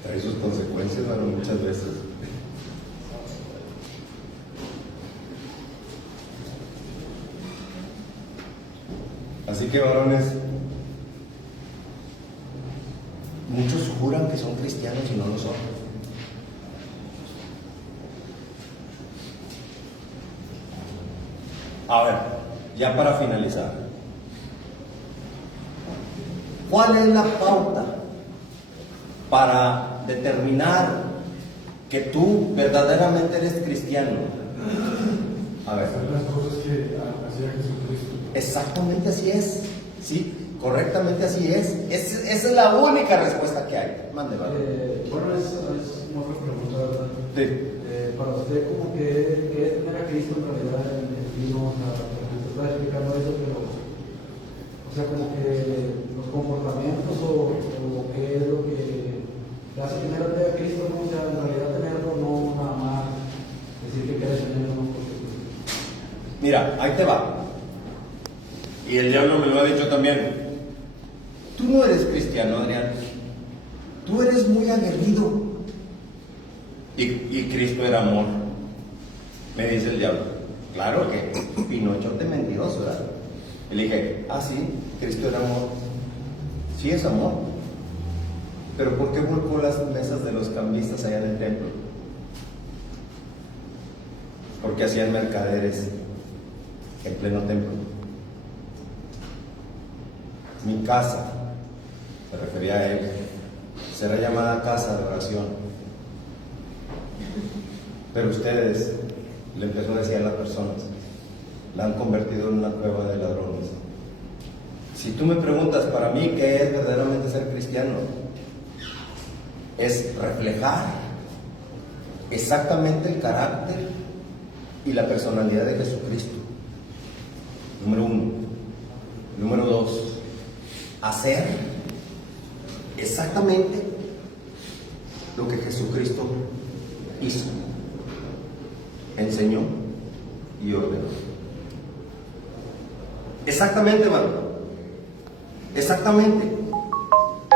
Trae sus consecuencias, bueno, muchas veces. Así que, varones, muchos juran que son cristianos y no lo son. A ver, ya para finalizar, ¿cuál es la pauta para determinar que tú verdaderamente eres cristiano? A ver. Hacer las cosas que hacía Jesucristo. Exactamente así es. Sí, correctamente así es. Esa es la única respuesta que hay. Mande, vale. Bueno, es una otra pregunta, ¿verdad? Sí. Para usted, como que es tener a Cristo en realidad en el vino, o sea, usted está explicando eso, pero, o o sea, como que los comportamientos o qué es lo que te hace tener a Cristo, ¿no? O sea, en realidad tenerlo, no nada más decir que quieres tenerlo, ¿no? Porque, Mira, ahí te va. Y el diablo me lo ha dicho también. Tú no eres cristiano, Adrián. Tú eres muy aguerrido. Y Cristo era amor. Me dice el diablo. Claro que Pinochote mentiroso, ¿verdad? Y le dije, sí, Cristo era amor. Sí es amor. Pero ¿por qué volcó las mesas de los cambistas allá en el templo? Porque hacían mercaderes en pleno templo. Mi casa, se refería a él, será llamada casa de oración. Pero ustedes, le empezó a decir a las personas, la han convertido en una cueva de ladrones. Si tú me preguntas para mí qué es verdaderamente ser cristiano, es reflejar exactamente el carácter y la personalidad de Jesucristo. Número 1. Número 2. Hacer exactamente lo que Jesucristo hizo, enseñó y ordenó. Exactamente, hermano. Exactamente.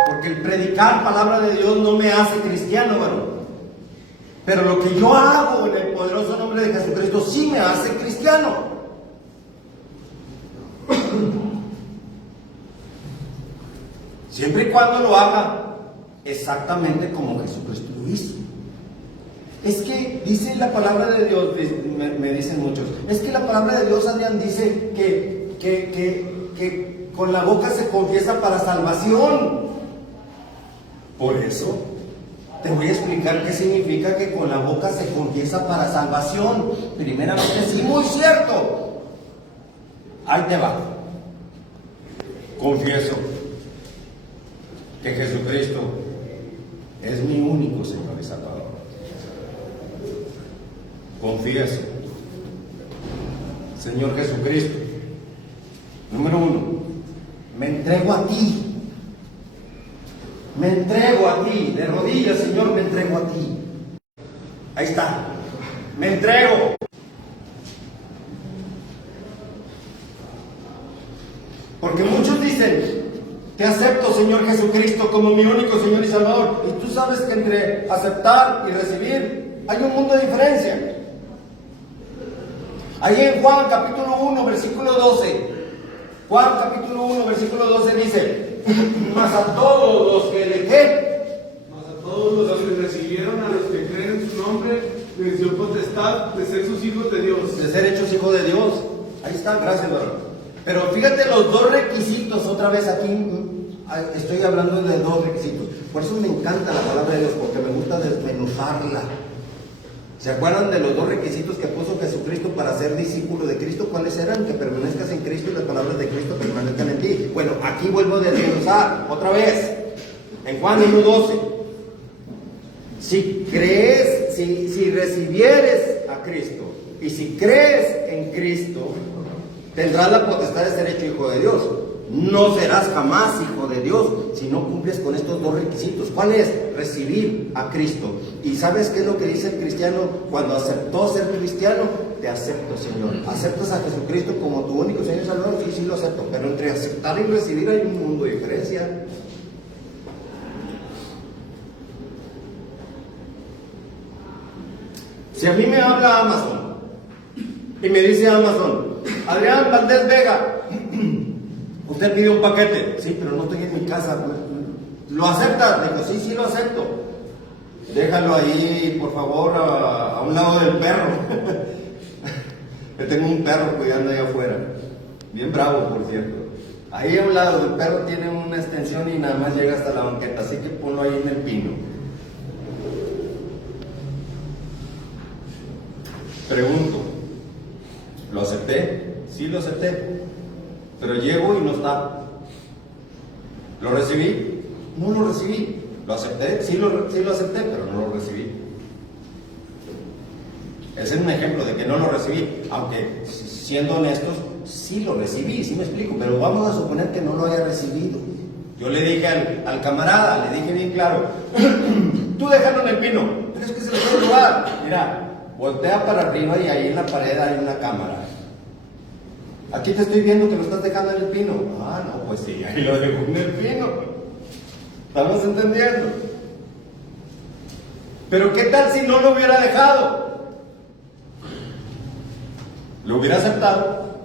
Porque el predicar palabra de Dios no me hace cristiano, hermano. Pero lo que yo hago en el poderoso nombre de Jesucristo sí me hace cristiano. Siempre y cuando lo haga exactamente como Jesucristo lo hizo. Es que dice la palabra de Dios, me dicen muchos, es que la palabra de Dios, Adrián, dice que con la boca se confiesa para salvación. Por eso te voy a explicar qué significa que con la boca se confiesa para salvación. Primeramente, sí, muy cierto. Ahí te va. Confieso que Jesucristo es mi único Señor y Salvador. Confieso, Señor Jesucristo, número 1, me entrego a ti. Me entrego a ti, de rodillas, Señor, me entrego a ti. Ahí está, me entrego. Porque muchos dicen, te acepto, Señor Jesucristo, como mi único Señor y Salvador. Y tú sabes que entre aceptar y recibir hay un mundo de diferencia. Ahí en Juan capítulo 1, versículo 12. Juan capítulo 1, versículo 12 dice, mas a todos los que le Mas a todos los que recibieron, a los que creen en su nombre, les dio potestad de ser sus hijos de Dios. de ser hechos hijos de Dios. Ahí está, gracias, hermano. Pero fíjate los dos requisitos, otra vez aquí estoy hablando de dos requisitos. Por eso me encanta la palabra de Dios, porque me gusta desmenuzarla. ¿Se acuerdan de los dos requisitos que puso Jesucristo para ser discípulo de Cristo? ¿Cuáles eran? Que permanezcas en Cristo y las palabras de Cristo permanezcan en ti. Bueno, aquí vuelvo a desmenuzar otra vez. En Juan 1:12. Si crees, si recibieres a Cristo y si crees en Cristo, tendrás la potestad de ser hecho hijo de Dios. No serás jamás hijo de Dios si no cumples con estos dos requisitos. ¿Cuál es? Recibir a Cristo. ¿Y sabes qué es lo que dice el cristiano cuando aceptó ser cristiano? Te acepto, Señor. ¿Aceptas a Jesucristo como tu único Señor y Salvador? Sí, sí lo acepto. Pero entre aceptar y recibir hay un mundo de diferencia. Si a mí me habla Amazon y me dice Amazon, Adrián Valdés Vega, usted pide un paquete. Sí, pero no estoy en mi casa. ¿Lo aceptas? Digo, sí, sí lo acepto. Déjalo ahí, por favor, a un lado del perro. Yo tengo un perro cuidando ahí afuera. Bien bravo, por cierto. Ahí a un lado del perro tiene una extensión y nada más llega hasta la banqueta. Así que ponlo ahí en el pino. Pregunto, ¿lo acepté? Sí, lo acepté. Pero llego y no está. ¿Lo recibí? No lo recibí. ¿Lo acepté? Sí lo acepté, pero no lo recibí. Ese es un ejemplo de que no lo recibí. Aunque, siendo honestos, sí lo recibí, sí me explico, pero vamos a suponer que no lo haya recibido. Yo le dije al camarada, le dije bien claro, tú déjalo en el pino, pero es que se le puede robar. Mira, voltea para arriba y ahí en la pared hay una cámara. Aquí te estoy viendo que lo estás dejando en el pino. Ah, no, pues sí, ahí lo dejo en el pino. ¿Estamos entendiendo? Pero ¿qué tal si no lo hubiera dejado? Lo hubiera aceptado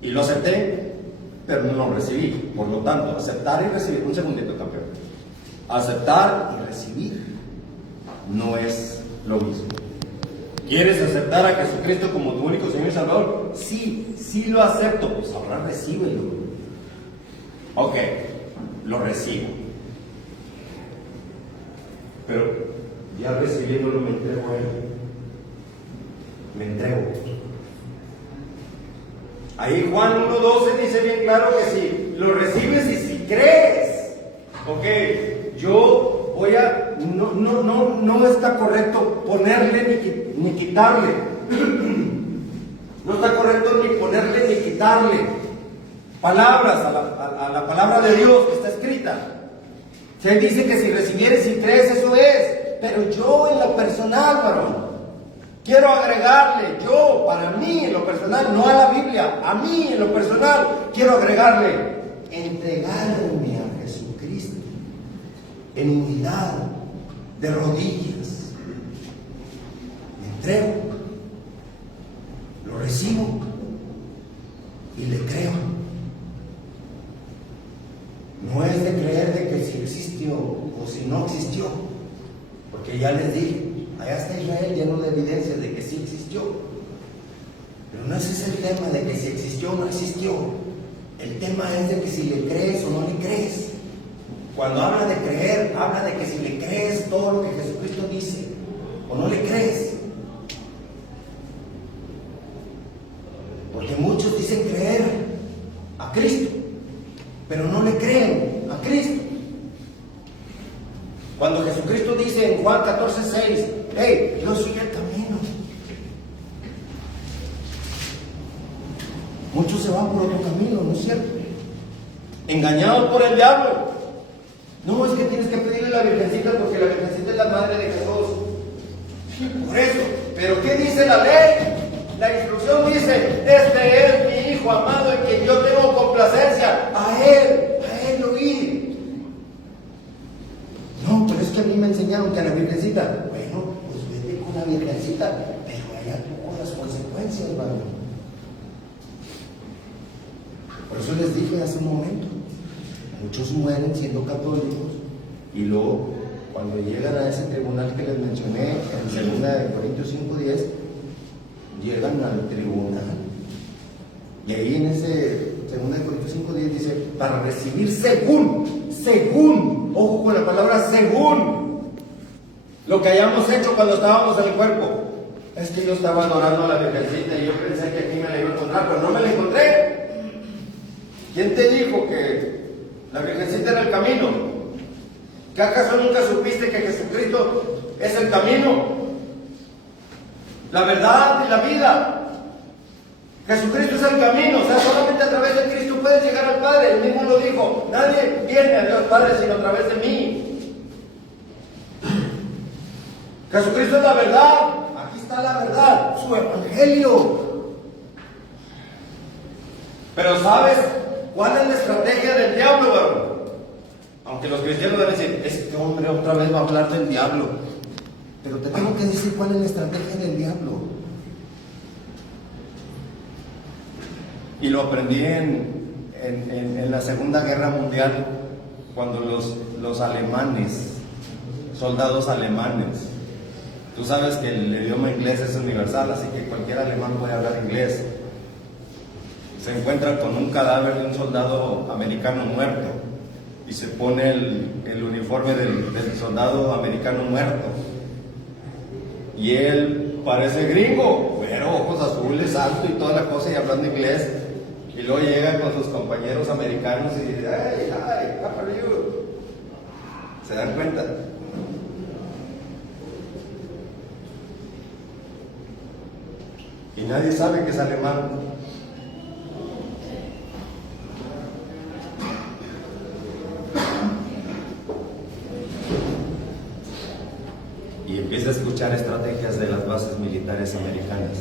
y lo acepté, pero no lo recibí. Por lo tanto, aceptar y recibir, un segundito, campeón. Aceptar y recibir no es lo mismo. ¿Quieres aceptar a Jesucristo como tu único Señor y Salvador? Sí, sí lo acepto. Pues ahora recíbelo. Ok, lo recibo. Pero ya recibiéndolo me entrego a Él. Me entrego. Ahí Juan 1:12 dice bien claro que si lo recibes y si crees, ok, yo voy a, no está correcto ponerle ni quitarle, no está correcto ni ponerle ni quitarle palabras a la palabra de Dios que está escrita. Se dice que si recibieres y crees, eso es, pero yo en lo personal, varón, quiero agregarle, yo, para mí en lo personal, no a la Biblia, a mí en lo personal, quiero agregarle, entregarme a Jesucristo en humildad, de rodillas. Me entrego, lo recibo y le creo. No es de creer de que si existió o si no existió, porque ya les dije, allá está Israel lleno de evidencias de que sí existió. Pero no ese es el tema de que si existió o no existió. El tema es de que si le crees o no le crees. Cuando habla de creer, habla de que si le crees todo lo que Jesucristo dice o no le crees. Porque muchos dicen creer a Cristo, pero no le creen a Cristo. Cuando Jesucristo dice en Juan 14:6, hey, yo soy el camino. Muchos se van por otro camino, ¿no es cierto? Engañados por el diablo. No, es que tienes que pedirle a la Virgencita porque la Virgencita es la madre de Jesús. Por eso. Pero ¿qué dice la ley? La instrucción dice, este es mi Hijo amado en quien yo tengo complacencia. A Él oír. No, pero es que a mí me enseñaron que a la Virgencita. Bueno, pues vete con la Virgencita, pero allá tú con las consecuencias, hermano. Por eso les dije hace un momento, muchos mueren siendo católicos y luego cuando llegan a ese tribunal que les mencioné en 2 Corintios 5:10, llegan al tribunal y ahí en ese 2 Corintios 5:10 dice, para recibir según, ojo con la palabra según, lo que hayamos hecho cuando estábamos en el cuerpo. Es que yo estaba adorando a la Virgencita y yo pensé que aquí me la iba a encontrar, pero no me la encontré. ¿Quién te dijo que la Virgencita era el camino? ¿Que acaso nunca supiste que Jesucristo es el camino, la verdad y la vida? Jesucristo es el camino, o sea, solamente a través de Cristo puedes llegar al Padre. Él mismo lo dijo, nadie viene a Dios Padre sino a través de mí. Jesucristo es la verdad, aquí está la verdad, su evangelio. Pero ¿sabes cuál es la estrategia del diablo, varón? Aunque los cristianos van a decir, este hombre otra vez va a hablar del diablo. Pero te tengo que decir cuál es la estrategia del diablo. Y lo aprendí en la Segunda Guerra Mundial, cuando los alemanes, soldados alemanes, tú sabes que el idioma inglés es universal, así que cualquier alemán puede hablar inglés. Se encuentran con un cadáver de un soldado americano muerto y se pone el uniforme del soldado americano muerto y él parece gringo, pero ojos azules, alto y toda la cosa y hablando inglés, y luego llega con sus compañeros americanos y dice, hey, hi, how are you? ¿Se dan cuenta? Y nadie sabe que es alemán. empieza a escuchar estrategias de las bases militares americanas.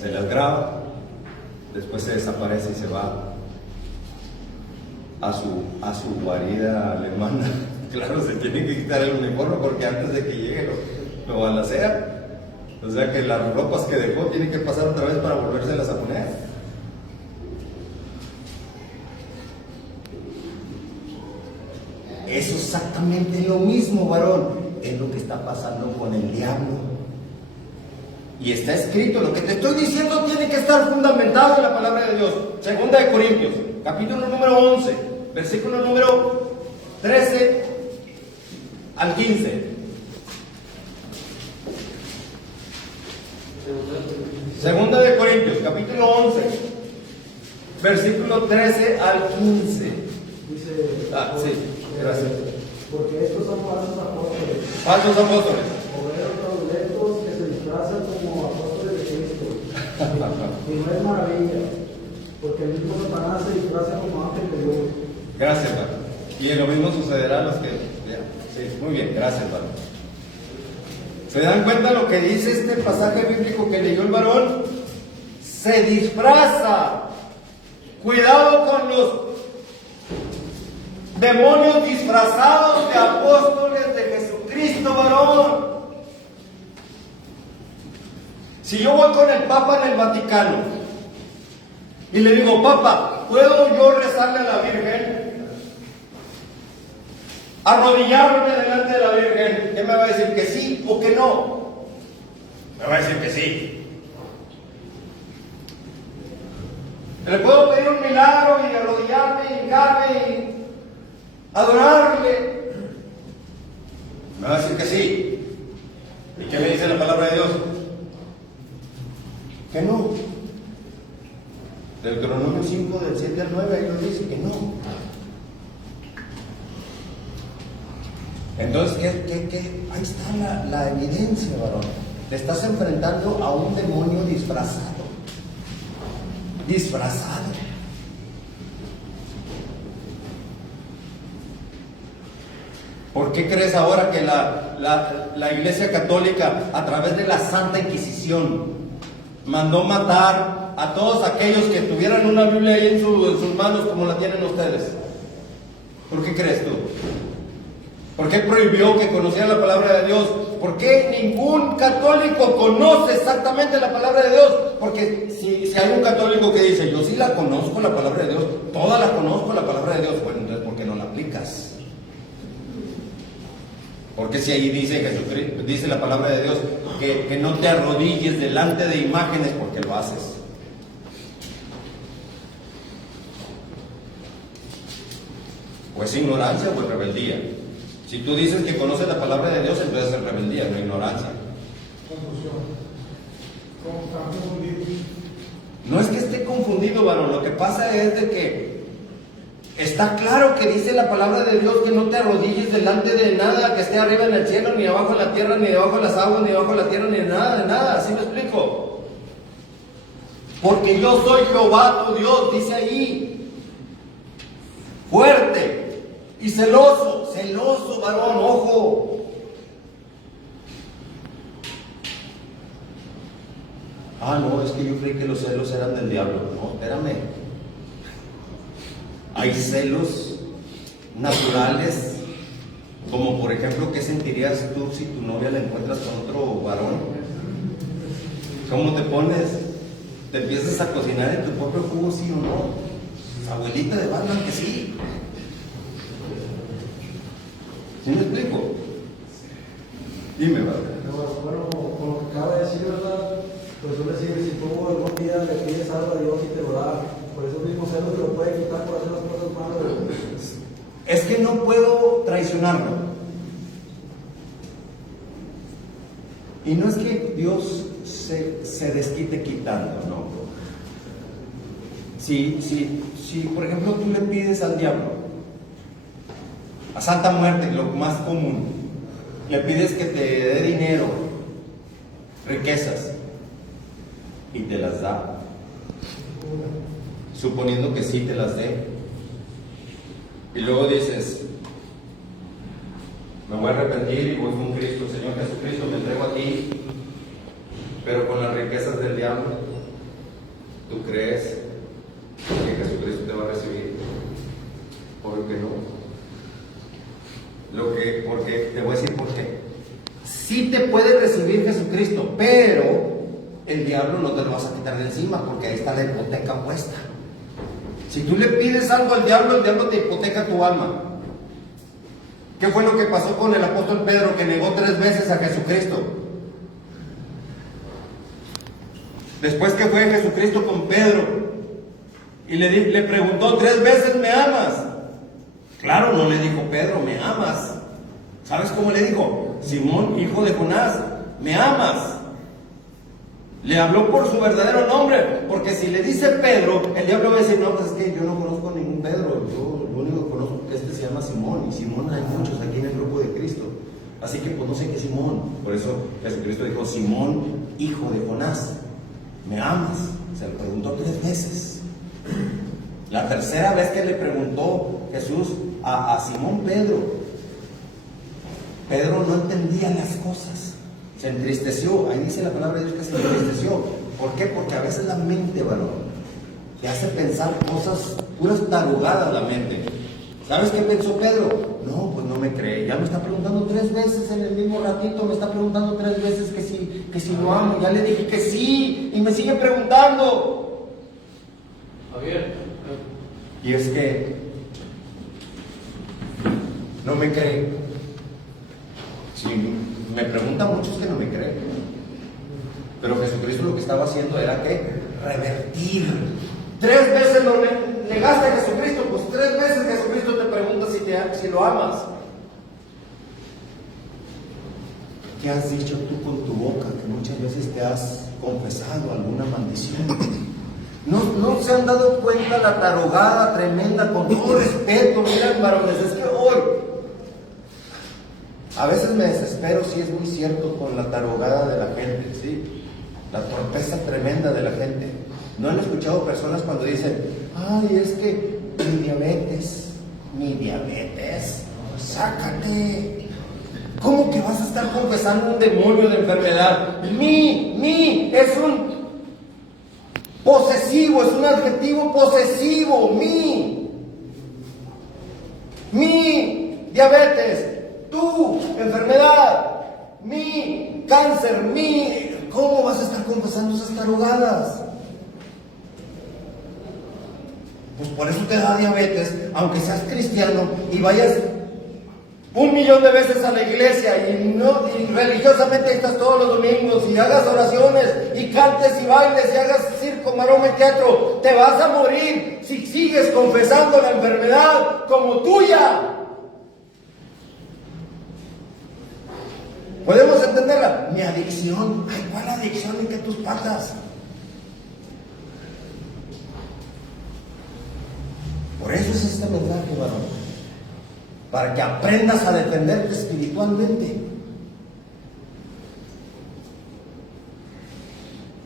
Se las graba, después se desaparece y se va a su guarida alemana. Claro, se tiene que quitar el uniforme porque antes de que llegue lo balacean. O sea que las ropas que dejó tienen que pasar otra vez para volvérselas a poner. Eso es exactamente lo mismo, varón. Es lo que está pasando con el diablo. Y está escrito, lo que te estoy diciendo tiene que estar fundamentado en la palabra de Dios. Segunda de Corintios, capítulo número 11, versículo número 13 al 15. Segunda de Corintios, capítulo 11, versículo 13 al 15. Dice, Sí, gracias. porque estos son falsos apóstoles, Falsos apóstoles. obreros fraudulentos que se disfrazan como apóstoles de Cristo. Y no es maravilla, porque el mismo Satanás se disfraza como ángel de luz. Gracias, hermano. Y lo mismo sucederá a los que... Sí, muy bien, gracias, hermano. ¿Se dan cuenta lo que dice este pasaje bíblico que leyó el varón? Se disfraza. Cuidado con los demonios disfrazados de apóstoles de Jesucristo, varón. Si yo voy con el Papa en el Vaticano y le digo, Papa, ¿puedo yo rezarle a la Virgen? Arrodillarme delante de la Virgen, ¿qué me va a decir? ¿Que sí o que no? Me va a decir que sí. ¿Le puedo pedir un milagro y arrodillarme y hincarme y adorarle? Me va a decir que sí. ¿Y qué me dice la palabra de Dios? Que no. Deuteronomio 5, del 7 al 9, ahí nos dice que no. Entonces, ahí está la evidencia, varón. Te estás enfrentando a un demonio disfrazado. Disfrazado. ¿Por qué crees ahora que la Iglesia Católica, a través de la Santa Inquisición, mandó matar a todos aquellos que tuvieran una Biblia ahí en sus manos como la tienen ustedes? ¿Por qué crees tú? ¿Por qué prohibió que conocieran la palabra de Dios? ¿Por qué ningún católico conoce exactamente la palabra de Dios? Porque si hay un católico que dice, yo sí la conozco la palabra de Dios, toda la conozco la palabra de Dios, bueno, entonces ¿por qué no la aplicas? Porque si ahí dice Jesucristo, dice la palabra de Dios, que no te arrodilles delante de imágenes, porque lo haces. O es ignorancia o es rebeldía. Si tú dices que conoces la palabra de Dios, entonces es rebeldía, no ignorancia. Confusión. ¿Cómo están confundidos? No es que esté confundido, varón. Lo que pasa es de que está claro que dice la palabra de Dios que no te arrodilles delante de nada que esté arriba en el cielo, ni abajo en la tierra, ni debajo de las aguas, ni debajo de la tierra, ni de nada. ¿Sí me explico? Porque yo soy Jehová tu Dios, dice ahí. Fuerte y celoso, varón, ojo. No, es que yo creí que los celos eran del diablo. No, espérame. Hay celos naturales, como por ejemplo, ¿qué sentirías tú si tu novia la encuentras con otro varón? ¿Cómo te pones? ¿Te empiezas a cocinar en tu propio jugo, sí o no? Abuelita de Batman, que sí. ¿Sí me explico? Dime, ¿verdad? Bueno, con lo que acaba de decir, ¿verdad? Pues suele decir, si tú algún día le pides algo a Dios y te lo da, por eso mismo celos te lo puede quitar por hacer las cosas malas. Es que no puedo traicionarlo. Y no es que Dios se desquite quitando, ¿no? Si por ejemplo tú le pides al diablo, a Santa Muerte, lo más común, le pides que te dé dinero, riquezas, y te las da, suponiendo que sí te las dé, y luego dices, Me voy a arrepentir y voy con Cristo. Señor Jesucristo, me entrego a ti, pero con las riquezas del diablo, ¿tú crees que Jesucristo te va a recibir? ¿Por qué no? Porque te voy a decir por qué. Sí te puede recibir Jesucristo, pero el diablo no te lo vas a quitar de encima, porque ahí está la hipoteca puesta. Si tú le pides algo al diablo, el diablo te hipoteca tu alma. ¿Qué fue lo que pasó con el apóstol Pedro, que negó 3 veces a Jesucristo? Después que fue Jesucristo con Pedro y le preguntó 3 veces, ¿me amas? Claro, no le dijo Pedro, ¿me amas? ¿Sabes cómo le dijo? Simón, hijo de Jonás, ¿me amas? Le habló por su verdadero nombre, porque si le dice Pedro, el diablo va a decir, no, pues es que yo no conozco ningún Pedro, yo lo único que conozco es que se llama Simón, y Simón hay muchos aquí en el grupo de Cristo, así que pues no sé qué es Simón. Por eso Jesucristo dijo, Simón, hijo de Jonás, ¿me amas? Se lo preguntó 3 veces. La tercera vez que le preguntó Jesús a Simón Pedro no entendía las cosas, se entristeció. Ahí dice la palabra de Dios que se entristeció. ¿Por qué? Porque a veces la mente, varón, te hace pensar cosas, puras tarugadas la mente. ¿Sabes qué pensó Pedro? No, pues no me cree, ya me está preguntando 3 veces en el mismo ratito, me está preguntando 3 veces que si lo amo, ya le dije que sí, y me sigue preguntando. Javier. Y es que no me cree. Si me preguntan muchos que no me creen. Pero Jesucristo lo que estaba haciendo era que revertir. 3 veces lo negaste a Jesucristo, pues 3 veces Jesucristo te pregunta si lo amas. ¿Qué has dicho tú con tu boca? Que muchas veces te has confesado alguna maldición. No se han dado cuenta la tarugada tremenda, con todo respeto. Miren, varones, es que hoy a veces me desespero, sí es muy cierto, con la tarugada de la gente, ¿sí? La torpeza tremenda de la gente. ¿No han escuchado personas cuando dicen, ay, es que mi diabetes, sácate? ¿Cómo que vas a estar confesando un demonio de enfermedad? Es un posesivo, es un adjetivo posesivo. Mi diabetes, tu enfermedad, mi cáncer, ¿cómo vas a estar confesando esas tarugadas? Pues por eso te da diabetes, aunque seas cristiano y vayas 1,000,000 de veces a la iglesia y religiosamente estás todos los domingos y hagas oraciones y cantes y bailes y hagas circo, maroma y teatro. Te vas a morir si sigues confesando la enfermedad como tuya. ¿Podemos entenderla? Mi adicción. Ay, ¿cuál adicción? ¿En qué tus patas? Por eso es este mensaje, varón. Para que aprendas a defenderte espiritualmente.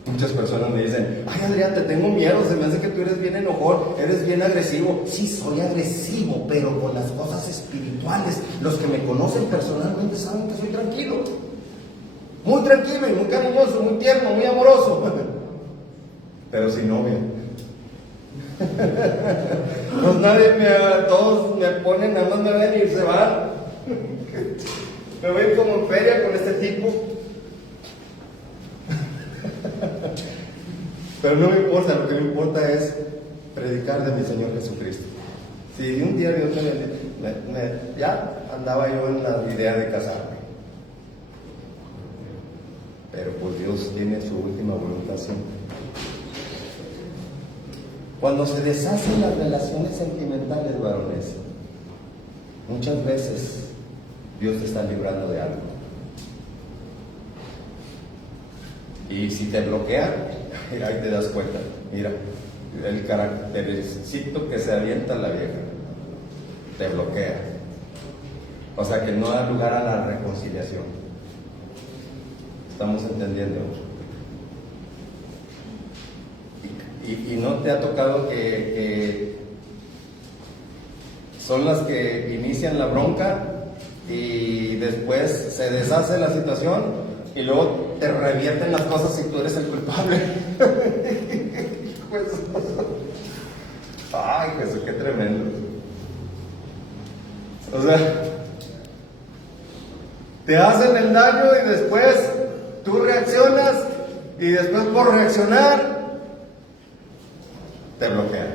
Muchas personas me dicen, ay, Adrián, te tengo miedo, se me hace que tú eres bien enojón, eres bien agresivo. Sí, soy agresivo, pero con las cosas espirituales. Los que me conocen personalmente saben que soy tranquilo. Muy tranquilo y muy cariñoso, muy tierno, muy amoroso. Pero sin novia. Pues todos me ponen, nada más me ven y se van. Me voy como en feria con este tipo. Pero no me importa, lo que me importa es predicar de mi Señor Jesucristo. Si un día Dios ya andaba yo en la idea de casarme. Pero pues Dios tiene su última voluntad siempre. Cuando se deshacen las relaciones sentimentales, varones, muchas veces Dios te está librando de algo. Y si te bloquea, ahí te das cuenta. Mira, el caractercito que se avienta la vieja, te bloquea. O sea que no da lugar a la reconciliación. ¿Estamos entendiendo? Y no te ha tocado que son las que inician la bronca y después se deshace la situación y luego te revierten las cosas y tú eres el culpable. Pues, ay, Jesús, qué tremendo. O sea, te hacen el daño y después tú reaccionas y después por reaccionar te bloquean.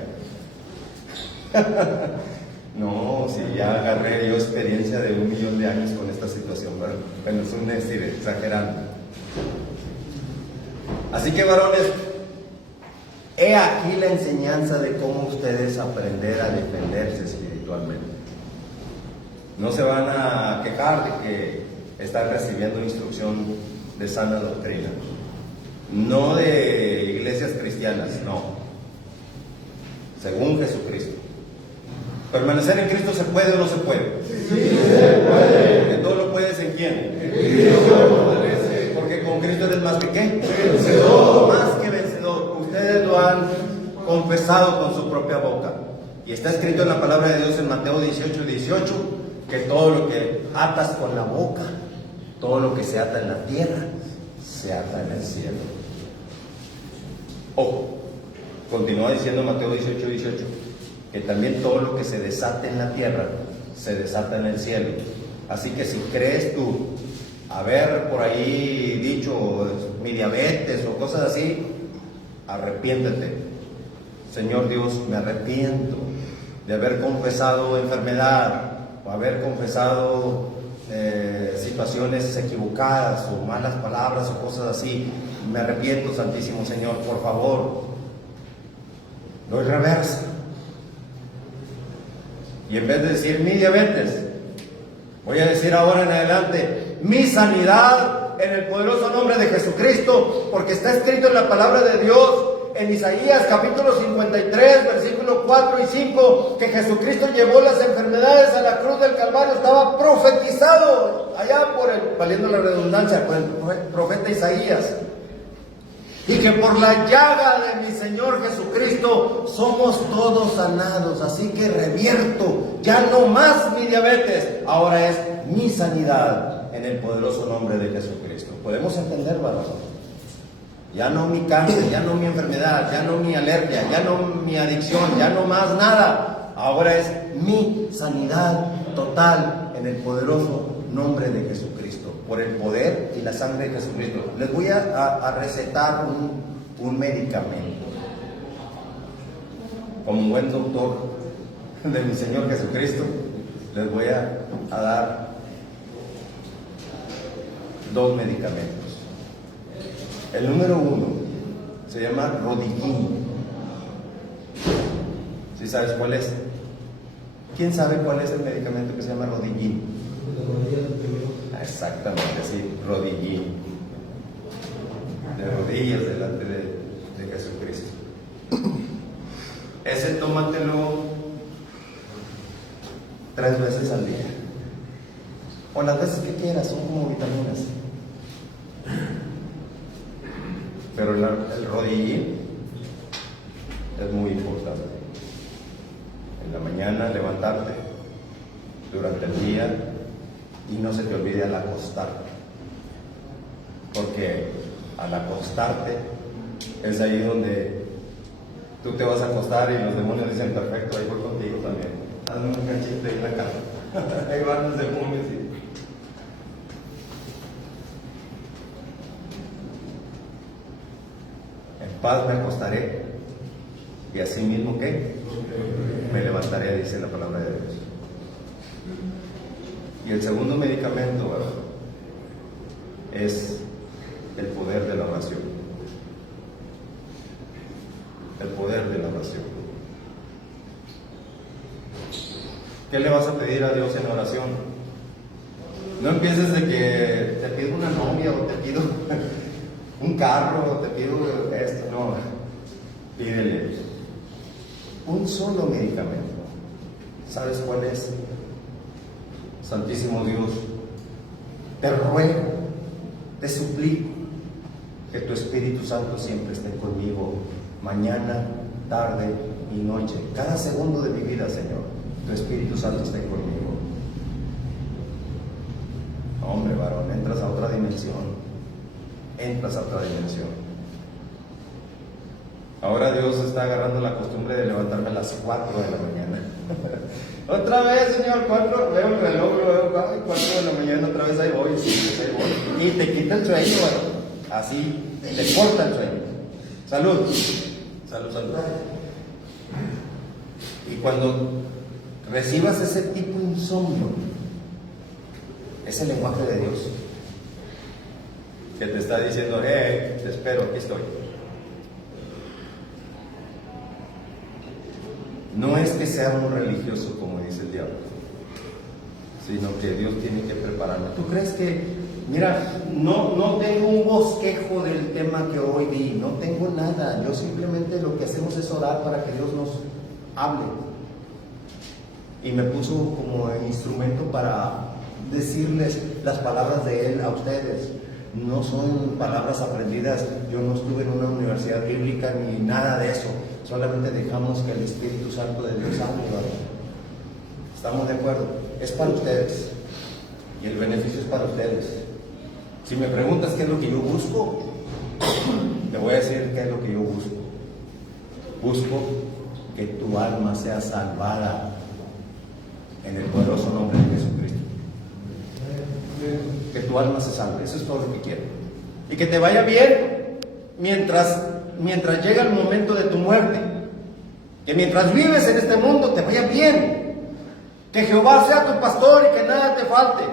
No, si ya agarré yo experiencia de 1.000.000 de años con esta situación, ¿verdad? Bueno, es un decir, exagerando. Así que, varones, he aquí la enseñanza de cómo ustedes aprender a defenderse espiritualmente. No se van a quejar de que están recibiendo instrucción de sana doctrina, no de iglesias cristianas, no, según Jesucristo. ¿Permanecer en Cristo se puede o no se puede? Sí, se puede. Porque todo lo puedes en quién. En Cristo. Porque con Cristo eres más que ¿qué? Vencedor. Más que vencedor. Ustedes lo han confesado con su propia boca. Y está escrito en la palabra de Dios en Mateo 18:18 que todo lo que atas con la boca, todo lo que se ata en la tierra, se ata en el cielo. Ojo, continúa diciendo Mateo 18:18 que también todo lo que se desate en la tierra se desata en el cielo. Así que si crees tú haber por ahí dicho mi diabetes o cosas así, arrepiéntete. Señor Dios, me arrepiento de haber confesado enfermedad o haber confesado situaciones equivocadas o malas palabras o cosas así. Me arrepiento, Santísimo Señor, por favor. Doy reversa. Y en vez de decir mi diabetes, voy a decir ahora en adelante mi sanidad en el poderoso nombre de Jesucristo, porque está escrito en la palabra de Dios, en Isaías capítulo 53, versículos 4 y 5, que Jesucristo llevó las enfermedades a la cruz del Calvario. Estaba profetizado allá por el, valiendo la redundancia, por el profeta Isaías. Y que por la llaga de mi Señor Jesucristo somos todos sanados. Así que revierto, ya no más mi diabetes, ahora es mi sanidad en el poderoso nombre de Jesucristo. ¿Podemos entender, varón? Ya no mi cáncer, ya no mi enfermedad, ya no mi alergia, ya no mi adicción, ya no más nada. Ahora es mi sanidad total en el poderoso nombre de Jesucristo, por el poder y la sangre de Jesucristo. Les voy a recetar un medicamento. Como buen doctor de mi Señor Jesucristo, les voy a dar 2 medicamentos. El número 1 se llama Rodillin. ¿Sí sabes cuál es? ¿Quién sabe cuál es el medicamento que se llama Rodillin? Exactamente, sí, Rodillin. De rodillas delante de Jesucristo. Ese tómatelo 3 veces al día. O las veces que quieras, son como vitaminas. Pero el Rodillin es muy importante. En la mañana levantarte, durante el día, y no se te olvide al acostarte. Porque al acostarte es ahí donde tú te vas a acostar y los demonios dicen perfecto, ahí voy contigo también. Hazme un cachito ahí en la cama. Ahí van los demonios y... En paz me acostaré y así mismo que me levantaré, dice la palabra de Dios. Y el segundo medicamento, ¿verdad?, es el poder de la oración. El poder de la oración. ¿Qué le vas a pedir a Dios en oración? No empieces de que te pido una novia o te pido un carro o te pido esto. No, pídele un solo medicamento. ¿Sabes cuál es? Santísimo Dios, te ruego, te suplico que tu Espíritu Santo siempre esté conmigo, mañana, tarde y noche, cada segundo de mi vida, Señor. Tu Espíritu Santo esté conmigo. No, hombre, varón, entras a otra dimensión. Entras a otra dimensión. Ahora Dios está agarrando la costumbre de levantarme a las 4 de la mañana. Otra vez, Señor, 4, veo el reloj, lo veo 4 de la mañana, otra vez ahí voy, sí, ahí voy. Y te quita el sueño, varón. Así, te corta el sueño. Salud. Salud, salud. Y cuando recibas ese tipo de insomnio, es el lenguaje de Dios que te está diciendo, te espero, aquí estoy. No es que sea un religioso, como dice el diablo, sino que Dios tiene que prepararme. ¿Tú crees que, mira, no tengo un bosquejo del tema que hoy vi, no tengo nada, yo simplemente lo que hacemos es orar para que Dios nos hable? Y me puso como instrumento para decirles las palabras de Él a ustedes. No son palabras aprendidas, yo no estuve en una universidad bíblica ni nada de eso, solamente dejamos que el Espíritu Santo de Dios hable, ¿verdad? ¿Estamos de acuerdo? Es para ustedes y el beneficio es para ustedes. Si me preguntas qué es lo que yo busco, te voy a decir qué es lo que yo busco. Busco que tu alma sea salvada en el poderoso nombre de Jesucristo. Que tu alma se salve, eso es todo lo que quiero. Y que te vaya bien mientras llega el momento de tu muerte. Que mientras vives en este mundo te vaya bien. Que Jehová sea tu pastor y que nada te falte.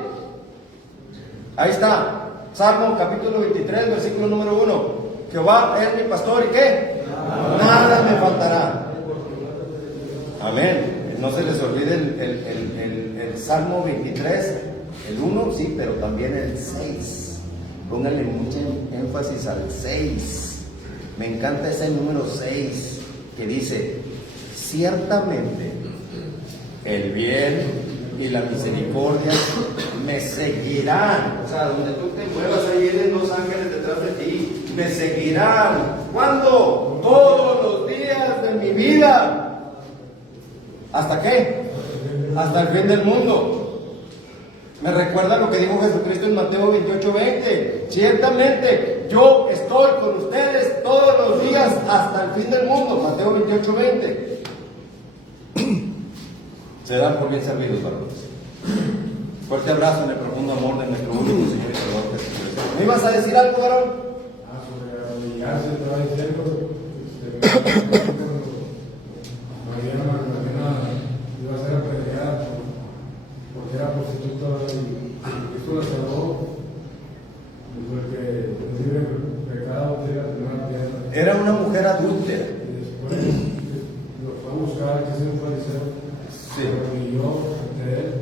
Ahí está, Salmo capítulo 23, versículo número 1. Jehová es mi pastor y ¿qué? Nada me faltará. Amén. No se les olvide el Salmo 23, el 1, sí, pero también el 6. Pónganle mucho énfasis al 6. Me encanta ese número 6 que dice: ciertamente el bien y la misericordia me seguirán. O sea, donde tú te muevas, ahí vienen 2 ángeles detrás de ti. Me seguirán. ¿Cuándo? Todos los días de mi vida. ¿Hasta qué? Hasta el fin del mundo. Me recuerda lo que dijo Jesucristo en Mateo 28:20. Ciertamente yo estoy con ustedes todos los días hasta el fin del mundo. Mateo 28:20. Se dan por bien servidos, varones. Fuerte abrazo en el profundo amor de nuestro único Señor y Salvador Jesucristo. ¿Me ibas a decir algo, varón? Sobre arrodillarse, estaba diciendo, María Magdalena iba a ser apedreada porque era prostituta y Cristo la salvó, porque libre pecado de la tierra. Era una mujer adúltera. Y después lo fue a buscar, que es un fariseo, Sí. se arrodilló ante él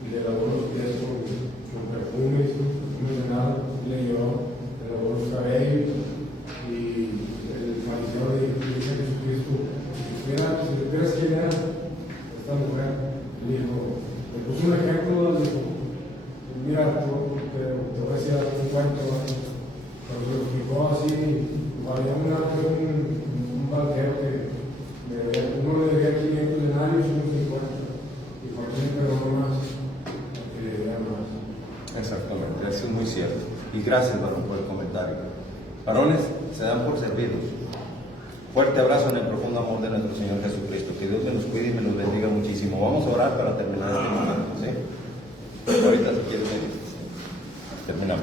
y le lavó los pies con perfumes de nada, le lloró, le lavó los cabellos y el fariseo le dice a Jesucristo: si supieras quién era esta mujer, le dijo, le puso un ejemplo, le dijo: mira, te voy a decir un cuento. Cuando se lo explicó así, había un banquero que uno le debía 500 denarios y uno 50, y Joaquín perdonó más que le debía más. Exactamente, eso es muy cierto. Y gracias, varón, por el comentario. Varones, se dan por servidos. Fuerte abrazo en el profundo amor de nuestro Señor Jesucristo. Que Dios me los cuide y me los bendiga muchísimo. Vamos a orar para terminar este momento, ¿sí? Ahorita, si quieres, terminamos.